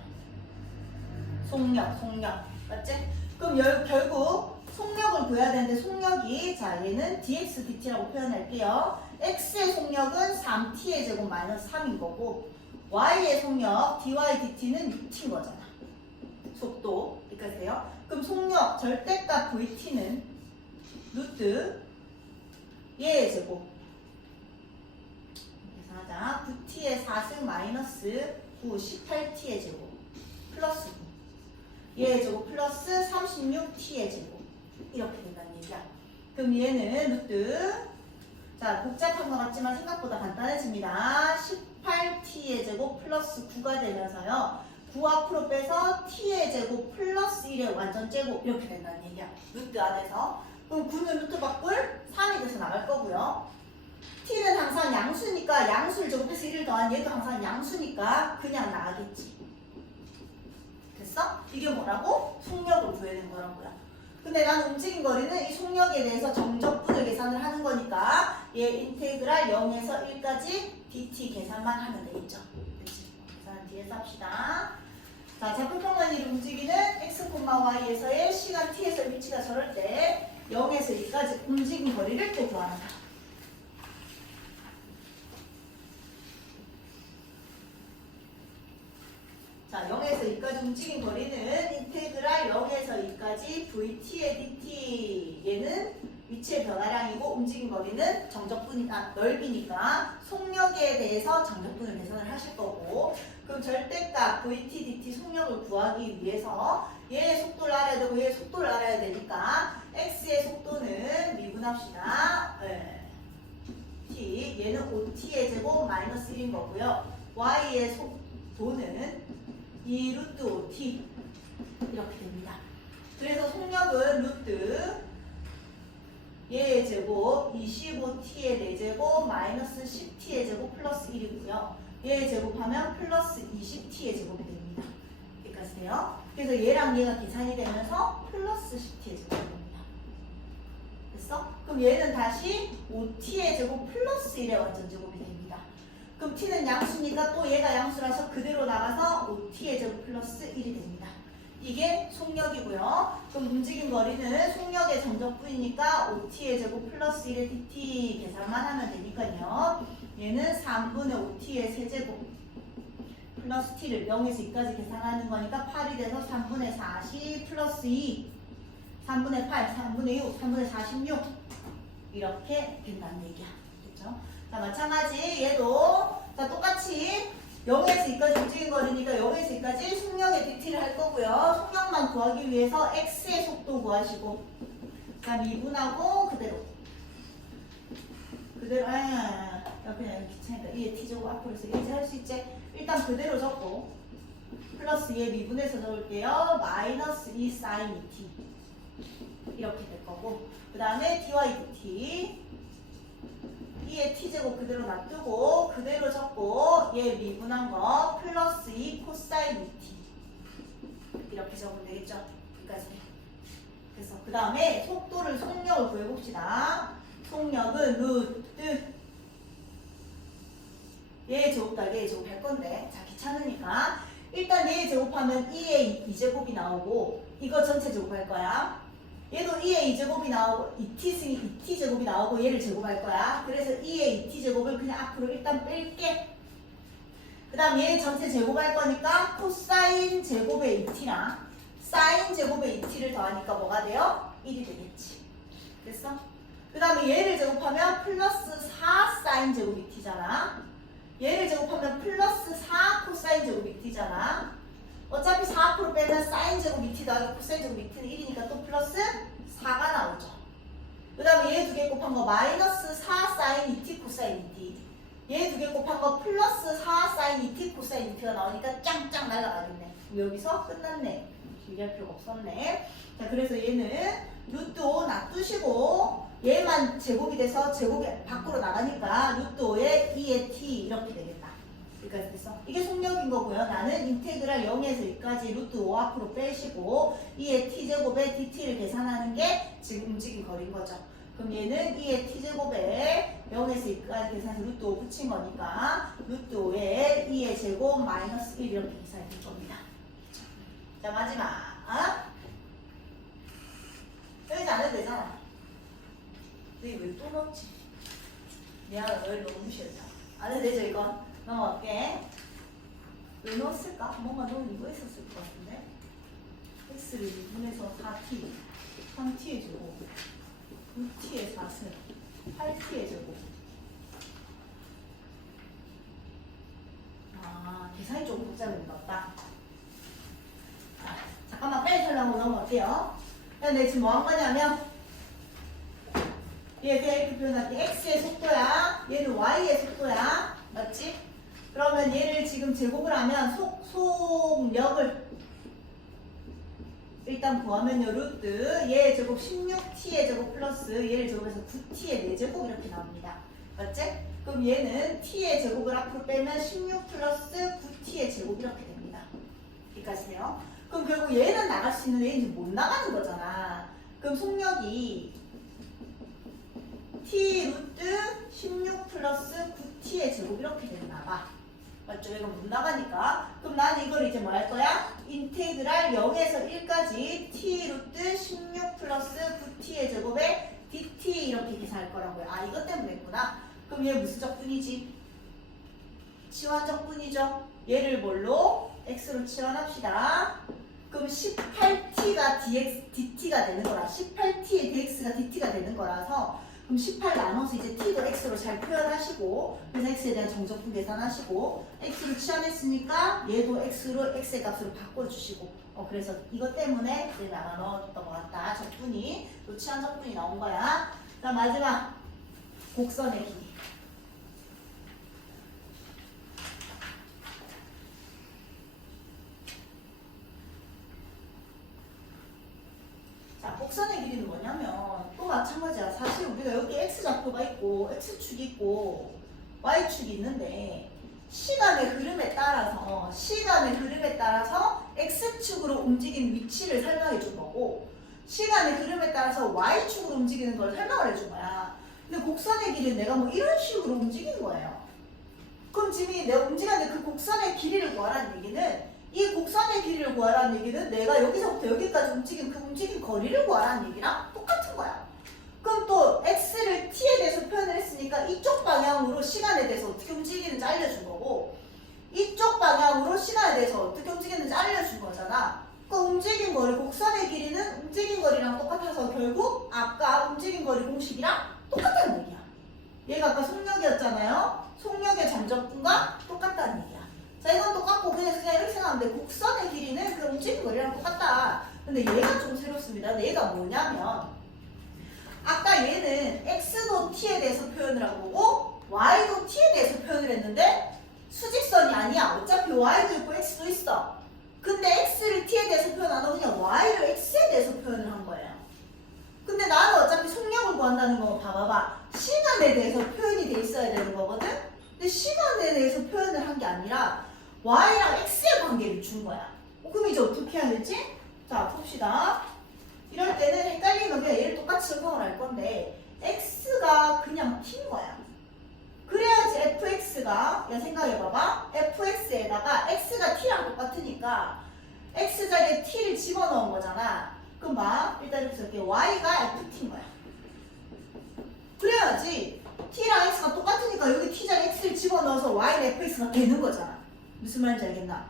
속력. 맞지? 그럼 결국 속력을 구해야 되는데 속력이 자 얘는 dx dt라고 표현할게요. x의 속력은 3t의 제곱 마이너스 3인 거고 y의 속력 dy dt는 6t인 거잖아. 속도 여기까지 돼요. 그럼 속력 절대값 vt는 루트 얘의 제곱 계산하자. 9t의 4승 마이너스 9 18t의 제곱 플러스 9 얘의 제곱 플러스 36t의 제곱 이렇게 된다는 얘기야. 그럼 얘는 루트 자 복잡한 것 같지만 생각보다 간단해집니다. 18t의 제곱 플러스 9가 되면서요. 9 앞으로 빼서 t의 제곱 플러스 1의 완전 제곱 이렇게 된다는 얘기야. 루트 안에서. 그럼 9는 루트 바꿀 3이 돼서 나갈 거고요. t는 항상 양수니까 양수를 제곱해서 1을 더한 얘도 항상 양수니까 그냥 나가겠지. 됐어? 이게 뭐라고? 속력을 구해낸 거라고요. 근데 난 움직인 거리는 이 속력에 대해서 정적분을 계산을 하는 거니까 얘 인테그랄 0에서 1까지 dt 계산만 하면 되겠죠. 그치? 계산 뒤에서 합시다. 자, 좌표평면 1을 움직이는 x, y에서의 시간 t에서 위치가 저럴 때 0에서 1까지 움직인 거리를 또 구한다. 자, 0에서 2까지 움직인 거리는 인테그랄 0에서 2까지 vt의 dt 얘는 위치의 변화량이고 움직인 거리는 정적분이나 넓이니까 속력에 대해서 정적분을 계산을 하실 거고 그럼 절대값 vt dt 속력을 구하기 위해서 얘의 속도를 알아야 되고 얘의 속도를 알아야 되니까 x의 속도는 미분합시다. 네. t 얘는 5t의 제곱 마이너스 1인 거고요. y의 속도는 2 루트 5t 이렇게 됩니다. 그래서 속력은 루트 얘의 제곱 25t의 4제곱 마이너스 10t의 제곱 플러스 1이고요. 얘의 제곱하면 플러스 20t의 제곱이 됩니다. 여기까지 돼요. 그래서 얘랑 얘가 계산이 되면서 플러스 10t의 제곱이 됩니다. 됐어? 그럼 얘는 다시 5t의 제곱 플러스 1의 완전 제곱이 됩니다. 그럼 t는 양수니까 또 얘가 양수라서 그대로 나가서 5t의 제곱 플러스 1이 됩니다. 이게 속력이고요. 그럼 움직인 거리는 속력의 정적분이니까 5t의 제곱 플러스 1의 dt 계산만 하면 되니까요. 얘는 3분의 5t의 세제곱 플러스 t를 0에서 2까지 계산하는 거니까 8이 돼서 3분의 40 플러스 2 3분의 8, 3분의 6, 3분의 46 이렇게 된다는 얘기야. 그렇죠? 자, 마찬가지 얘도 자 똑같이 0에서 2까지 움직인 거리니까 0에서 2까지 속력의 dt를 할 거고요. 속력만 구하기 위해서 x의 속도 구하시고 자 미분하고 그대로 그냥 귀찮으니까 이에 t제곱 앞으로 해서 이제 할 수 있지? 일단 그대로 적고 플러스 얘 미분해서 적을게요. 마이너스 2 sin 2t 이렇게 될 거고 그 다음에 dy dt 이의 t제곱 그대로 놔두고 그대로 적고 얘 미분한 거 플러스 2 코사인 2t 이렇게 적으면 되겠죠? 여기까지. 그래서 그 다음에 속력을 구해봅시다. 속력은 루트 얘 제곱다 얘 제곱 할 건데 자 귀찮으니까 일단 얘 제곱하면 2의 2제곱이 나오고 이거 전체 제곱할 거야. 얘도 2의 2제곱이 나오고 2t 제곱이 나오고 얘를 제곱할 거야. 그래서 2의 2t 제곱을 그냥 앞으로 일단 뺄게. 그 다음 얘 전체 제곱할 거니까 코사인 제곱의 2t랑 사인 제곱의 2t를 더하니까 뭐가 돼요? 1이 되겠지. 됐어? 그 다음에 얘를 제곱하면 플러스 4 사인 제곱 2t잖아. 얘를 제곱하면 플러스 4 코사인 제곱 2t잖아. 어차피 4 앞으로 빼면 사인 제곱 2t 더하기 코사인 제곱 2t는 1이니까 또 플러스 4가 나오죠. 그 다음에 얘 두 개 곱한 거 마이너스 4 사인 2t 코사인 2t. 얘 두 개 곱한 거 플러스 4 사인 2t 코사인 2t가 나오니까 짱짱 날아가겠네. 여기서 끝났네. 길게 할 필요가 없었네. 자, 그래서 얘는 루트 5 놔두시고 얘만 제곱이 돼서 제곱이 밖으로 나가니까 루트 5에 2의 t 이렇게 되겠다. 여기까지 됐어. 이게 속력인 거고요. 나는 인테그랄 0에서 2까지 루트 5 앞으로 빼시고 2의 t제곱에 dt를 계산하는 게 지금 움직인 거리인 거죠. 그럼 얘는 2의 t제곱에 0에서 2까지 계산해서 루트 5 붙인 거니까 루트 5에 2의 제곱 마이너스 1 이렇게 계산이 될 겁니다. 자, 마지막. 여기서 안 해도 되잖아. 너희 왜 또 넣었지? 미안하다. 너희를 너무 무시했다. 안 해도 되죠, 이건? 넘어갈게. 왜 넣었을까? 뭔가 너는 이거 있었을 것 같은데? x를 2분에서 4t, 3t의 제곱, 6t의 4승, 8t의 제곱. 아, 계산이 조금 복잡한 것 같다. 잠깐만 빨리 설명하고 넘어갈게요. 내가 지금 뭐 한 거냐면 얘 그냥 이렇게 표현할게. x의 속도야. 얘는 y의 속도야. 맞지? 그러면 얘를 지금 제곱을 하면 속력을 일단 구하면요. 루트 얘의 제곱 16t의 제곱 플러스 얘를 제곱해서 9t의 4제곱 이렇게 나옵니다. 맞지? 그럼 얘는 t의 제곱을 앞으로 빼면 16 플러스 9t의 제곱 이렇게 됩니다. 여기까지네요. 그럼 결국 얘는 나갈 수 있는데 얘는 못 나가는 거잖아. 그럼 속력이 t 루트 16 플러스 9t의 제곱 이렇게 되나 봐. 맞죠? 이거 못 나가니까. 그럼 난 이걸 이제 뭐 할 거야? 인테그랄 0에서 1까지 t 루트 16 플러스 9t의 제곱에 dt 이렇게 계산할 거라고요. 아, 이것 때문에 했구나. 그럼 얘 무슨 적분이지? 치환적분이죠. 얘를 뭘로? x로 치환합시다. 그럼 18t가 dt가 되는 거라. 18t의 dx가 dt가 되는 거라서 그럼 18 나눠서 이제 t도 x로 잘 표현하시고 그래서 x에 대한 정적분 계산하시고 x로 치환했으니까 얘도 x로 x의 값으로 바꿔주시고 그래서 이것 때문에 내가 넣었던 것 같다. 적분이 또 치환 적분이 나온 거야. 자, 마지막 곡선의 길이. 자, 곡선의 길이는 뭐냐면 또 마찬가지야. 사실 우리가 여기 x좌표가 있고 x축이 있고 y축이 있는데 시간의 흐름에 따라서 x축으로 움직이는 위치를 설명해 준 거고 시간의 흐름에 따라서 y축으로 움직이는 걸 설명을 해준 거야. 근데 곡선의 길이는 내가 뭐 이런 식으로 움직이는 거예요. 그럼 지금 내가 움직이는데 그 곡선의 길이를 구하라는 얘기는 이 곡선의 길이를 구하라는 얘기는 내가 여기서부터 여기까지 움직인 그 움직인 거리를 구하라는 얘기랑 똑같은 거야. 그럼 또 x를 t에 대해서 표현을 했으니까 이쪽 방향으로 시간에 대해서 어떻게 움직이는지 알려준 거고 이쪽 방향으로 시간에 대해서 어떻게 움직이는지 알려준 거잖아. 그 움직인 거리, 곡선의 길이는 움직인 거리랑 똑같아서 결국 아까 움직인 거리 공식이랑 똑같다는 얘기야. 얘가 아까 속력이었잖아요. 속력의 잠적분과 똑같다는 얘기야. 자, 이건 똑같고 그냥 이렇게 생각하면 돼. 곡선의 길이는 그 움직인 거리랑 똑같다. 근데 얘가 좀 새롭습니다. 근데 얘가 뭐냐면 아까 얘는 x도 t에 대해서 표현을 한 거고 y도 t에 대해서 표현을 했는데 수직선이 아니야. 어차피 y도 있고 x도 있어. 근데 x를 t에 대해서 표현 안 하고 그냥 y를 x에 대해서 표현을 한 거예요. 근데 나는 어차피 속력을 구한다는 거 봐봐봐. 시간에 대해서 표현이 돼 있어야 되는 거거든? 근데 시간에 대해서 표현을 한 게 아니라 y랑 x의 관계를 준 거야. 그럼 이제 어떻게 해야 되지? 자, 봅시다. 이럴 때는 헷갈리면 그냥 얘를 똑같이 적용을 할 건데 x가 그냥 t인 거야. 그래야지 fx가, 야 생각해봐봐. fx에다가 x가 t랑 똑같으니까 x 자리에 t를 집어넣은 거잖아. 그럼 막 일단 이렇게 쓸게. y가 ft인 거야. 그래야지 t랑 x가 똑같으니까 여기 t 자리에 x를 집어넣어서 y는 fx가 되는 거잖아. 무슨 말인지 알겠나?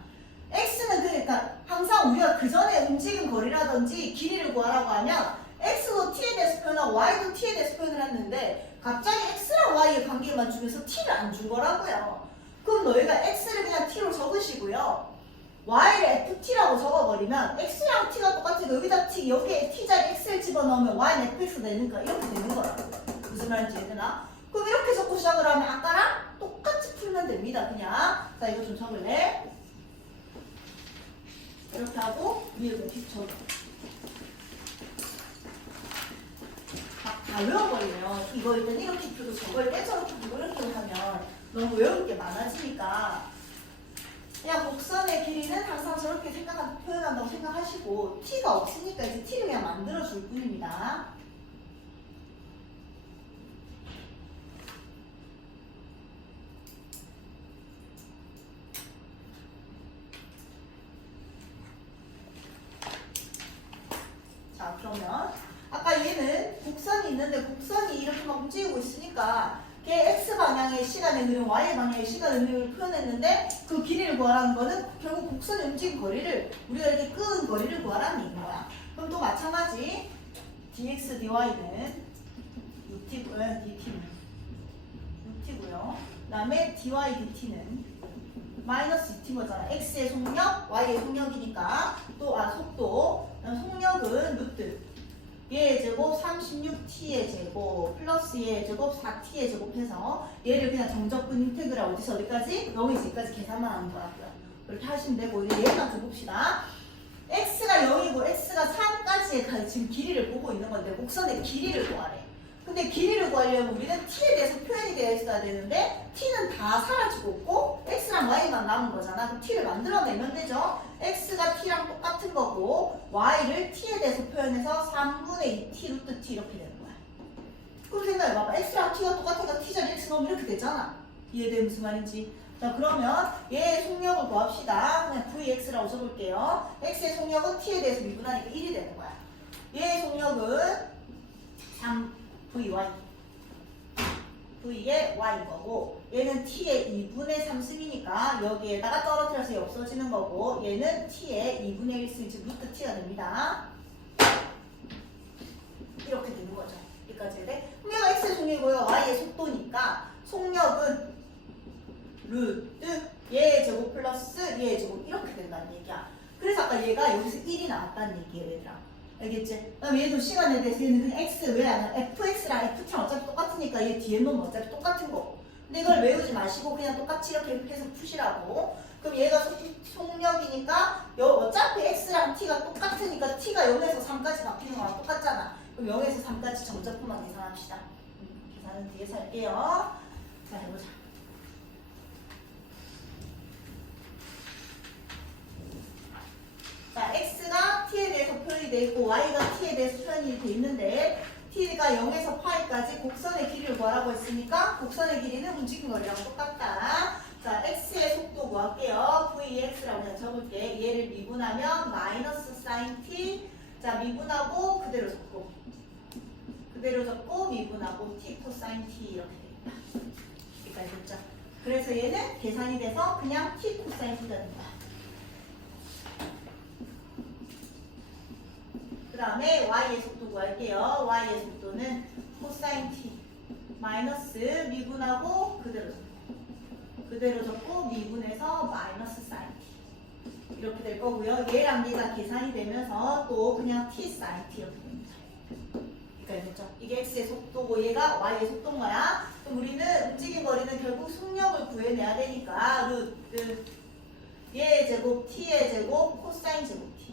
x는 그러니까 항상 우리가 그 전에 움직인 거리라든지 길이를 구하라고 하면 x도 t에 대해서 표현하고 y도 t에 대해서 표현을 했는데 갑자기 x랑 y의 관계만 주면서 t를 안 준 거라고요. 그럼 너희가 x를 그냥 t로 적으시고요. y를 ft라고 적어버리면 x랑 t가 똑같으니까 여기다 t, 여기에 t 자리 x를 집어넣으면 y는 fx 되니까 이렇게 되는 거라고요. 무슨 말인지 얘들아? 그럼 이렇게 적고 시작을 하면 아까랑 똑같이 풀면 됩니다. 그냥. 자, 이거 좀 적을래? 이렇게 하고 위에 좀 적어. 다 외워버리면 이거 일단 이렇게 풀고 저걸 떼저렇게 풀고 이렇게 하면 너무 외울 게 많아지니까 그냥 곡선의 길이는 항상 저렇게 표현한다고 생각하시고 t가 없으니까 이제 t를 그냥 만들어줄 뿐입니다. 자, 그러면 아까 얘는 곡선이 있는데 곡선이 이렇게 막 움직이고 있으니까 걔 x방향의 시간의 흐름, y방향의 시간의 흐름을 표현했는데 그 길이를 구하라는 거는 결국 곡선이 움직인 거리를 우리가 이렇게 끄은 거리를 구하라는 얘기인 거야. 그럼 또 마찬가지 dx dy는 ut고요. 그 다음에 dy dt는 마이너스 2t인 거잖아. x의 속력, y의 속력이니까 또 속도, 속력은 루트 얘의 제곱 36t의 제곱 플러스 얘의 제곱 4t의 제곱 해서 얘를 그냥 정적분 인테그랄 어디서 어디까지? 여기서 여기까지 계산만 하는 거라고요. 이렇게 하시면 되고 이제 얘만 줘봅시다. x가 0이고 x가 3까지의 지금 길이를 보고 있는 건데 곡선의 길이를 구하래. 근데 길이를 구하려면 우리는 t에 대해서 표현이 되어 있어야 되는데 t는 다 사라지고 있고 x랑 y만 남은 거잖아. 그럼 t를 만들어내면 되죠. x가 t랑 똑같은 거고 y를 t에 대해서 표현해서 3분의 2t 루트 t 이렇게 되는 거야. 그럼 생각해봐봐. x랑 t가 똑같으니까 t 자리 x 넣으면 이렇게 되잖아. 이해돼 무슨 말인지. 자, 그러면 얘의 속력을 구합시다. 그냥 vx라고 적을게요. x의 속력은 t에 대해서 미분하니까 1이 되는 거야. 얘의 속력은 3vy v의 y인 거고 얘는 t의 2분의 3승이니까 여기에다가 떨어뜨려서 얘 없어지는 거고 얘는 t의 2분의 1승 즉 루트 t가 됩니다. 이렇게 되는 거죠. 여기까지 돼? 그럼 얘가 x의 속력이고요. y의 속도니까 속력은 루트 얘의 제곱 플러스 얘의 제곱 이렇게 된다는 얘기야. 그래서 아까 얘가 여기서 1이 나왔다는 얘기예요, 얘들아. 알겠지? 그다음 얘도 시간에 대해서 얘는 그냥 x 왜 안 해? fx랑 ft랑 어차피 똑같으니까 얘 뒤에 놓으면 어차피 똑같은 거고. 근데 이걸 외우지 마시고 그냥 똑같이 이렇게 해서 푸시라고. 그럼 얘가 속력이니까 어차피 x랑 t가 똑같으니까 t가 0에서 3까지 바뀌는 거랑 똑같잖아. 그럼 0에서 3까지 점적분만 계산합시다. 계산은 뒤에서 할게요. 자, 해보자. 자, x가 t에 대해서 표현이 되어 있고 y가 t에 대해서 표현이 되어 있는데 t가 0에서 파이까지 곡선의 길이를 구하라고 했으니까 곡선의 길이는 움직인 거리랑 똑같다. 자, x의 속도 구할게요. vx라고 그냥 적을게. 얘를 미분하면 마이너스 sin t. 자, 미분하고 그대로 적고 미분하고 t 코사인 t 이렇게 되겠다. 여기까지 됐죠? 그래서 얘는 계산이 돼서 그냥 t 코사인 t가 된다. 그 다음에 y의 속도 구할게요. y의 속도는 코사인 t 마이너스 미분하고 그대로 적고 미분해서 마이너스 사인 t 이렇게 될 거고요. 얘랑 얘가 계산이 되면서 또 그냥 t 사인 t 이렇게 됩니다. 그러니까 됐죠? 이게 x의 속도고 얘가 y의 속도인 거야. 그럼 우리는 움직인 거리는 결국 속력을 구해내야 되니까 루트 얘의 제곱 t의 제곱 코사인 제곱 t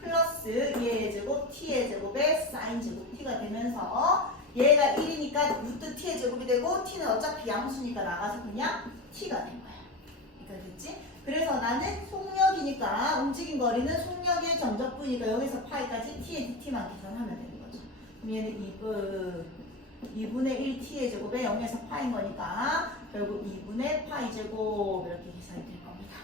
플러스 얘의 제곱 t의 제곱에 사인 제곱 t가 되면서 얘가 1이니까 루트 t의 제곱이 되고 t는 어차피 양수니까 나가서 그냥 t가 된 거야. 그러니까 됐지? 그래서 나는 속력이니까 움직인 거리는 속력의 점적분이니까 여기서 파이까지 t의 dt만 계산하면 되는 거죠. 그럼 얘는 2분의 1t의 제곱에 0에서 파인 거니까 결국 2분의 파이 제곱 이렇게 계산이 될 겁니다.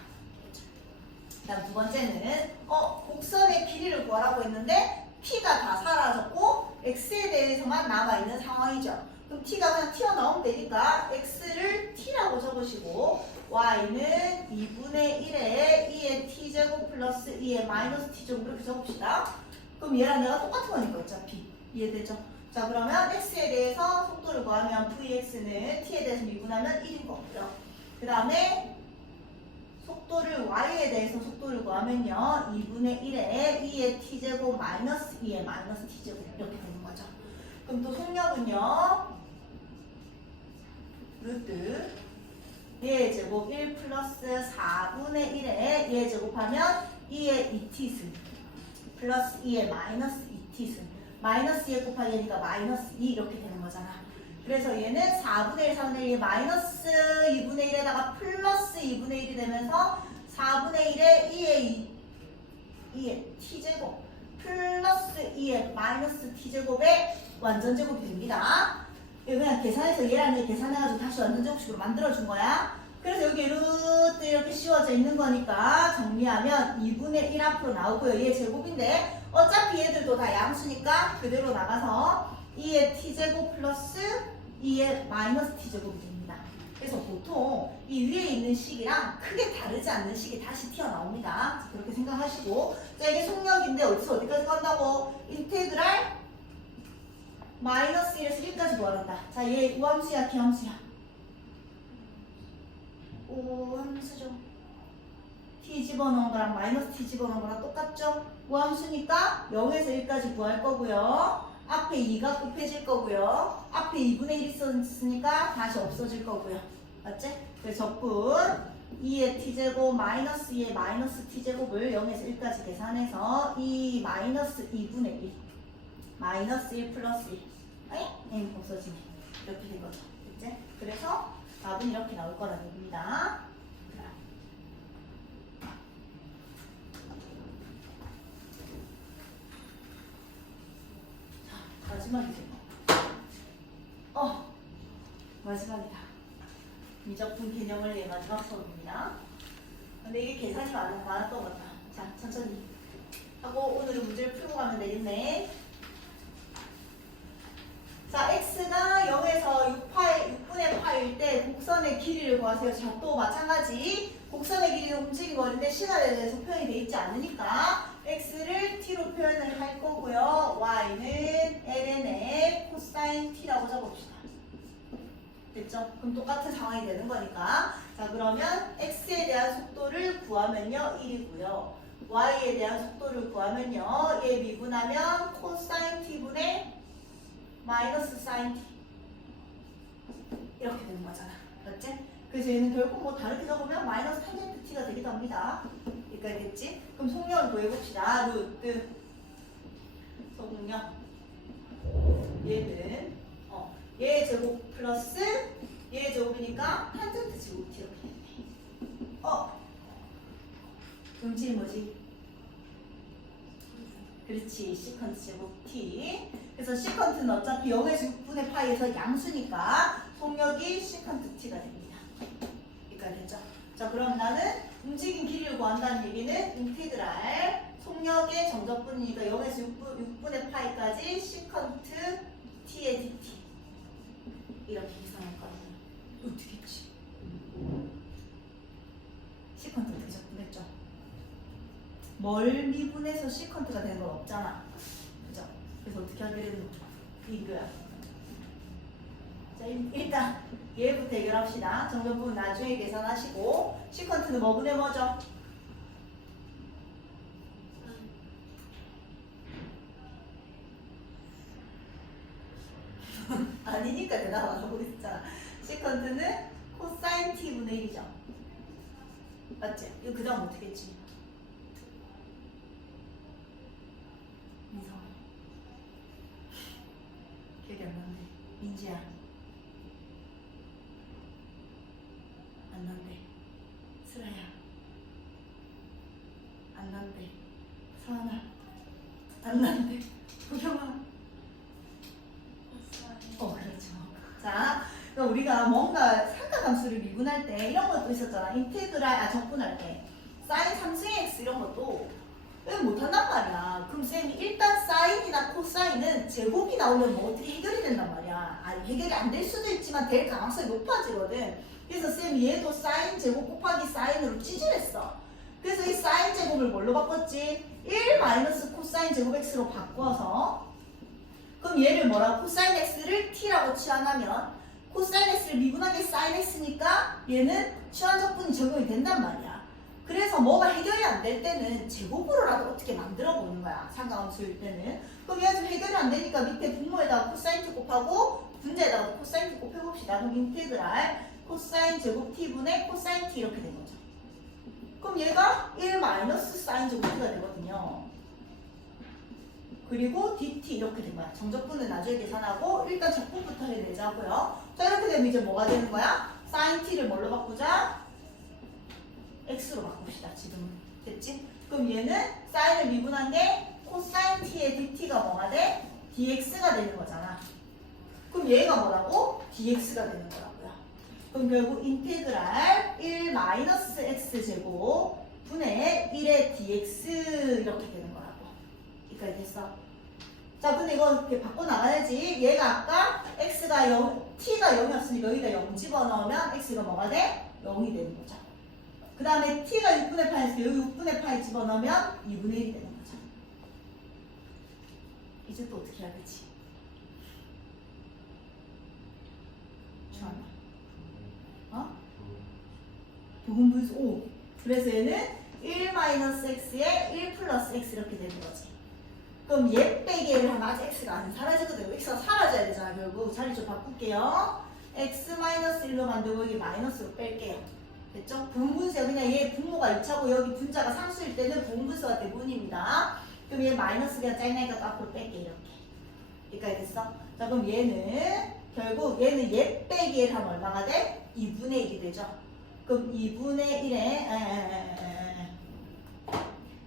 그 다음 두 번째는 곡선의 길이를 구하라고 했는데 t가 다 사라졌고 x에 대해서만 남아있는 상황이죠. 그럼 t가 그냥 튀어나오면 되니까 x를 t라고 적으시고 y는 2분의 1에 2의 t제곱 플러스 2의 마이너스 t제곱 이렇게 적읍시다. 그럼 얘랑 얘가 똑같은 거니까 어차피 이해되죠? 자, 그러면 x에 대해서 속도를 구하면 vx는 t에 대해서 미분하면 1인 거고요. 그 다음에 속도를 y에 대해서 속도를 구하면요 2분의 1에 2의 t제곱 마이너스 2의 마이너스 t제곱 이렇게 되는 거죠. 그럼 또 속력은요 루트 얘의 제곱 1 플러스 4분의 1에 얘의 제곱하면 2의 2t승 플러스 2의 마이너스 2t승 마이너스 2에 곱하기 얘니까 마이너스 2 이렇게 되는 거잖아. 그래서 얘는 4분의 1, 4분의 1이 마이너스 2분의 1에다가 플러스 2분의 1이 되면서 4분의 1에 2의 t제곱 플러스 2의 마이너스 t제곱의 완전제곱이 됩니다. 이거 그냥 계산해서 얘랑 얘 계산해가지고 다시 완전제곱식으로 만들어준 거야. 그래서 여기 루트 이렇게 씌워져 있는 거니까 정리하면 2분의 1 앞으로 나오고요. 얘 제곱인데 어차피 얘들도 다 양수니까 그대로 나가서 2의 t제곱 플러스 2의 마이너스 t제곱이 됩니다. 그래서 보통 이 위에 있는 식이랑 크게 다르지 않는 식이 다시 튀어나옵니다. 그렇게 생각하시고 자 이게 속력인데 어디서 어디까지 간다고? 인테그랄 마이너스 1에서 1까지 구하란다. 자 얘 우함수야 기함수야? 우함수죠. t 집어넣은 거랑 마이너스 t 집어넣은 거랑 똑같죠? 우함수니까 0에서 1까지 구할 거고요. 앞에 2가 곱해질 거고요. 앞에 2분의 1 있었으니까 다시 없어질 거고요. 맞지? 그래서 적분 2의 t제곱 마이너스 2의 마이너스 t제곱을 0에서 1까지 계산해서 2 마이너스 2분의 1 마이너스 1 플러스 1 M 없어지네. 이렇게 된 거죠. 그치? 그래서 답은 이렇게 나올 거라는 얘기입니다. 마지막이죠. 마지막이다. 미적분 개념을 위해 마지막 수업입니다. 근데 이게 계산이 많았던 것 같다. 자, 천천히 하고 오늘은 문제를 풀고 가면 되겠네. 자, x가 0에서 6분의 파일 때 곡선의 길이를 구하세요. 자, 또 마찬가지. 곡선의 길이는 움직인 거리인데 시간에 대해서 표현이 되어 있지 않으니까 x를 t로 표현을 할 거고요. y는 ln의 코사인 t라고 적어봅시다. 됐죠? 그럼 똑같은 상황이 되는 거니까. 자, 그러면 x에 대한 속도를 구하면요 1이고요. y에 대한 속도를 구하면요 얘 미분하면 코사인 t분의 마이너스 사인 t 이렇게 되는 거잖아. 맞지? 그래서 얘는 결국 뭐 다르게 적으면 마이너스 탄젠트 t가 되기도 합니다. 그러니까 알겠지? 그럼 속력을 구해봅시다. 루트 속력 얘는 얘의 제곱 플러스 얘의 제곱이니까 탄젠트 제곱 t 이렇게 되네. 음질이 뭐지? 그렇지, 시컨트 제곱 t. 그래서 시컨트는 어차피 0에서 6분의 파이에서 양수니까 속력이 시컨트 t가 됩니다. 여기까지 됐죠? 자, 그럼 나는 움직인 길이를 구한다는 얘기는 인테그랄 속력의 정적분이니까 0에서 6분의 파이까지 시컨트 t의 dt 이렇게 계산할 거예요. 어떻게 했지? 시컨트 어떻게 적분했죠? 뭘 미분해서 시컨트가 되는 건 없잖아. 그죠? 그래서 어떻게 하게 되는 거죠? 이거야. 자, 일단 얘부터 해결합시다. 정적분 나중에 계산하시고 시컨트는 뭐분의 뭐죠? 아니니까 대답 안 하고 있잖아. 시컨트는 코사인 t분의 1이죠. 맞지? 이거 그 다음 어떻게 했지? 민성 기억이 안 나는데. 민지야 안 난대. 슬아야 안 난대. 서하나 안 난대. 도경아 그렇죠. 자, 그러니까 우리가 뭔가 삼각함수를 미분할 때 이런 것도 있었잖아. 인테그랄, 적분할 때 사인 3승의 x 이런 것도 왜 못한단 말이야. 그럼 쌤이 일단 사인이나 코사인은 제곱이 나오면 뭐 어떻게 해결이 된단 말이야. 아니, 해결이 안 될 수도 있지만 될 가능성이 높아지거든. 그래서 쌤이 얘도 사인 제곱 곱하기 사인으로 찌질했어. 그래서 이 사인 제곱을 뭘로 바꿨지? 1 마이너스 코사인 제곱 x로 바꿔서 그럼 얘를 뭐라고? 코사인 x를 t라고 치환하면 코사인 x를 미분하게 사인 x니까 얘는 치환적분이 적용이 된단 말이야. 그래서 뭐가 해결이 안 될 때는 제곱으로라도 어떻게 만들어 보는 거야. 삼각함수일 때는. 그럼 얘가 좀 해결이 안 되니까 밑에 분모에다가 코사인 t 곱하고 분자에다가 코사인 t 곱해봅시다. 그럼 인테그랄 코사인 제곱 t분의 코사인 t 이렇게 된 거죠. 그럼 얘가 1 마이너스 사인 제곱 t가 되거든요. 그리고 dt 이렇게 된 거야. 정적분은 나중에 계산하고 일단 적분부터 해내자고요. 자, 이렇게 되면 이제 뭐가 되는 거야? 사인 t를 뭘로 바꾸자? x로 바꿉시다. 지금 됐지? 그럼 얘는 사인을 미분한 게 코사인 t의 dt가 뭐가 돼? dx가 되는 거잖아. 그럼 얘가 뭐라고? dx가 되는 거라고요. 그럼 결국 인테그랄 1 마이너스 x 제곱 분의 1의 dx 이렇게 되는 거라고. 여기까지 됐어. 자, 근데 이거 이렇게 바꿔나가야지. 얘가 아까 x가 0, t가 0이었으니까 여기다 0 집어넣으면 x가 뭐가 돼? 0이 되는 거죠. 그 다음에 t가 6분의 파에서 여기 6분의 파에 집어넣으면 2분의 1이 되는 거죠. 이제 또 어떻게 해야 되지? 좋았나? 어? 부분분수 5. 그래서 얘는 1 마이너스 x에 1 플러스 x 이렇게 되는 거지. 그럼 얘 빼기 얘를 하면 아직 x가 안 사라지거든요. x가 사라져야 되잖아. 결국 자리 좀 바꿀게요. x 마이너스 1로 만들고 여기 마이너스로 뺄게요. 됐죠? 분분수야. 그냥 얘 분모가 2차고 여기 분자가 상수일 때는 분분수가 대분입니다. 그럼 얘 마이너스 그냥 짜증나니까 또 앞으로 뺄게 이렇게. 여기까지 됐어? 자, 그럼 얘는 결국 얘는 얘 빼기 얘를 하면 얼마가 돼? 2분의 1이 되죠? 그럼 2분의 1에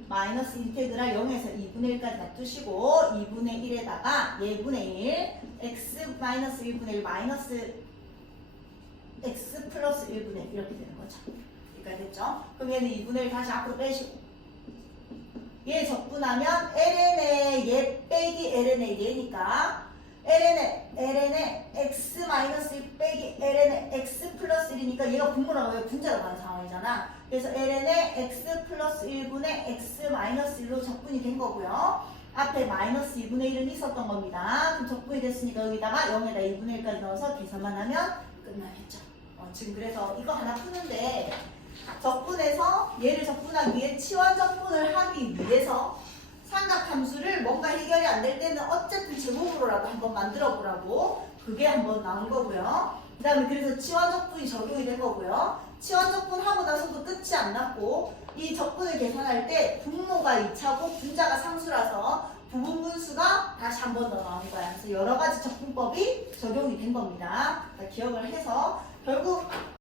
마이너스 인테그랄 0에서 2분의 1까지 놔두시고 2분의 1에다가 얘분의 1 x 마이너스 1분의 1 마이너스 x 플러스 1분의 1 이렇게 되는 거죠. 여기까지 됐죠? 그럼 얘는 2분의 1 다시 앞으로 빼시고 얘 적분하면 ln의 얘 빼기 ln의 얘니까 ln의 x 마이너스 1 빼기 ln의 x 플러스 1이니까 얘가 분모라고 해요. 분자로 가는 상황이잖아. 그래서 ln의 x 플러스 1분의 x 마이너스 1로 적분이 된 거고요. 앞에 마이너스 2분의 1은 있었던 겁니다. 그럼 적분이 됐으니까 여기다가 0에다 2분의 1까지 넣어서 계산만 하면 끝나겠죠. 지금 그래서 이거 하나 푸는데 적분해서 얘를 적분하기 위해 치환 적분을 하기 위해서 삼각함수를 뭔가 해결이 안 될 때는 어쨌든 제곱으로라도 한번 만들어 보라고 그게 한번 나온 거고요. 그 다음에 그래서 치환 적분이 적용이 된 거고요. 치환 적분 하고 나서도 끝이 안 났고 이 적분을 계산할 때 분모가 2차고 분자가 상수라서 부분분수가 다시 한 번 더 나온 거야. 그래서 여러 가지 적분법이 적용이 된 겁니다. 기억을 해서 결국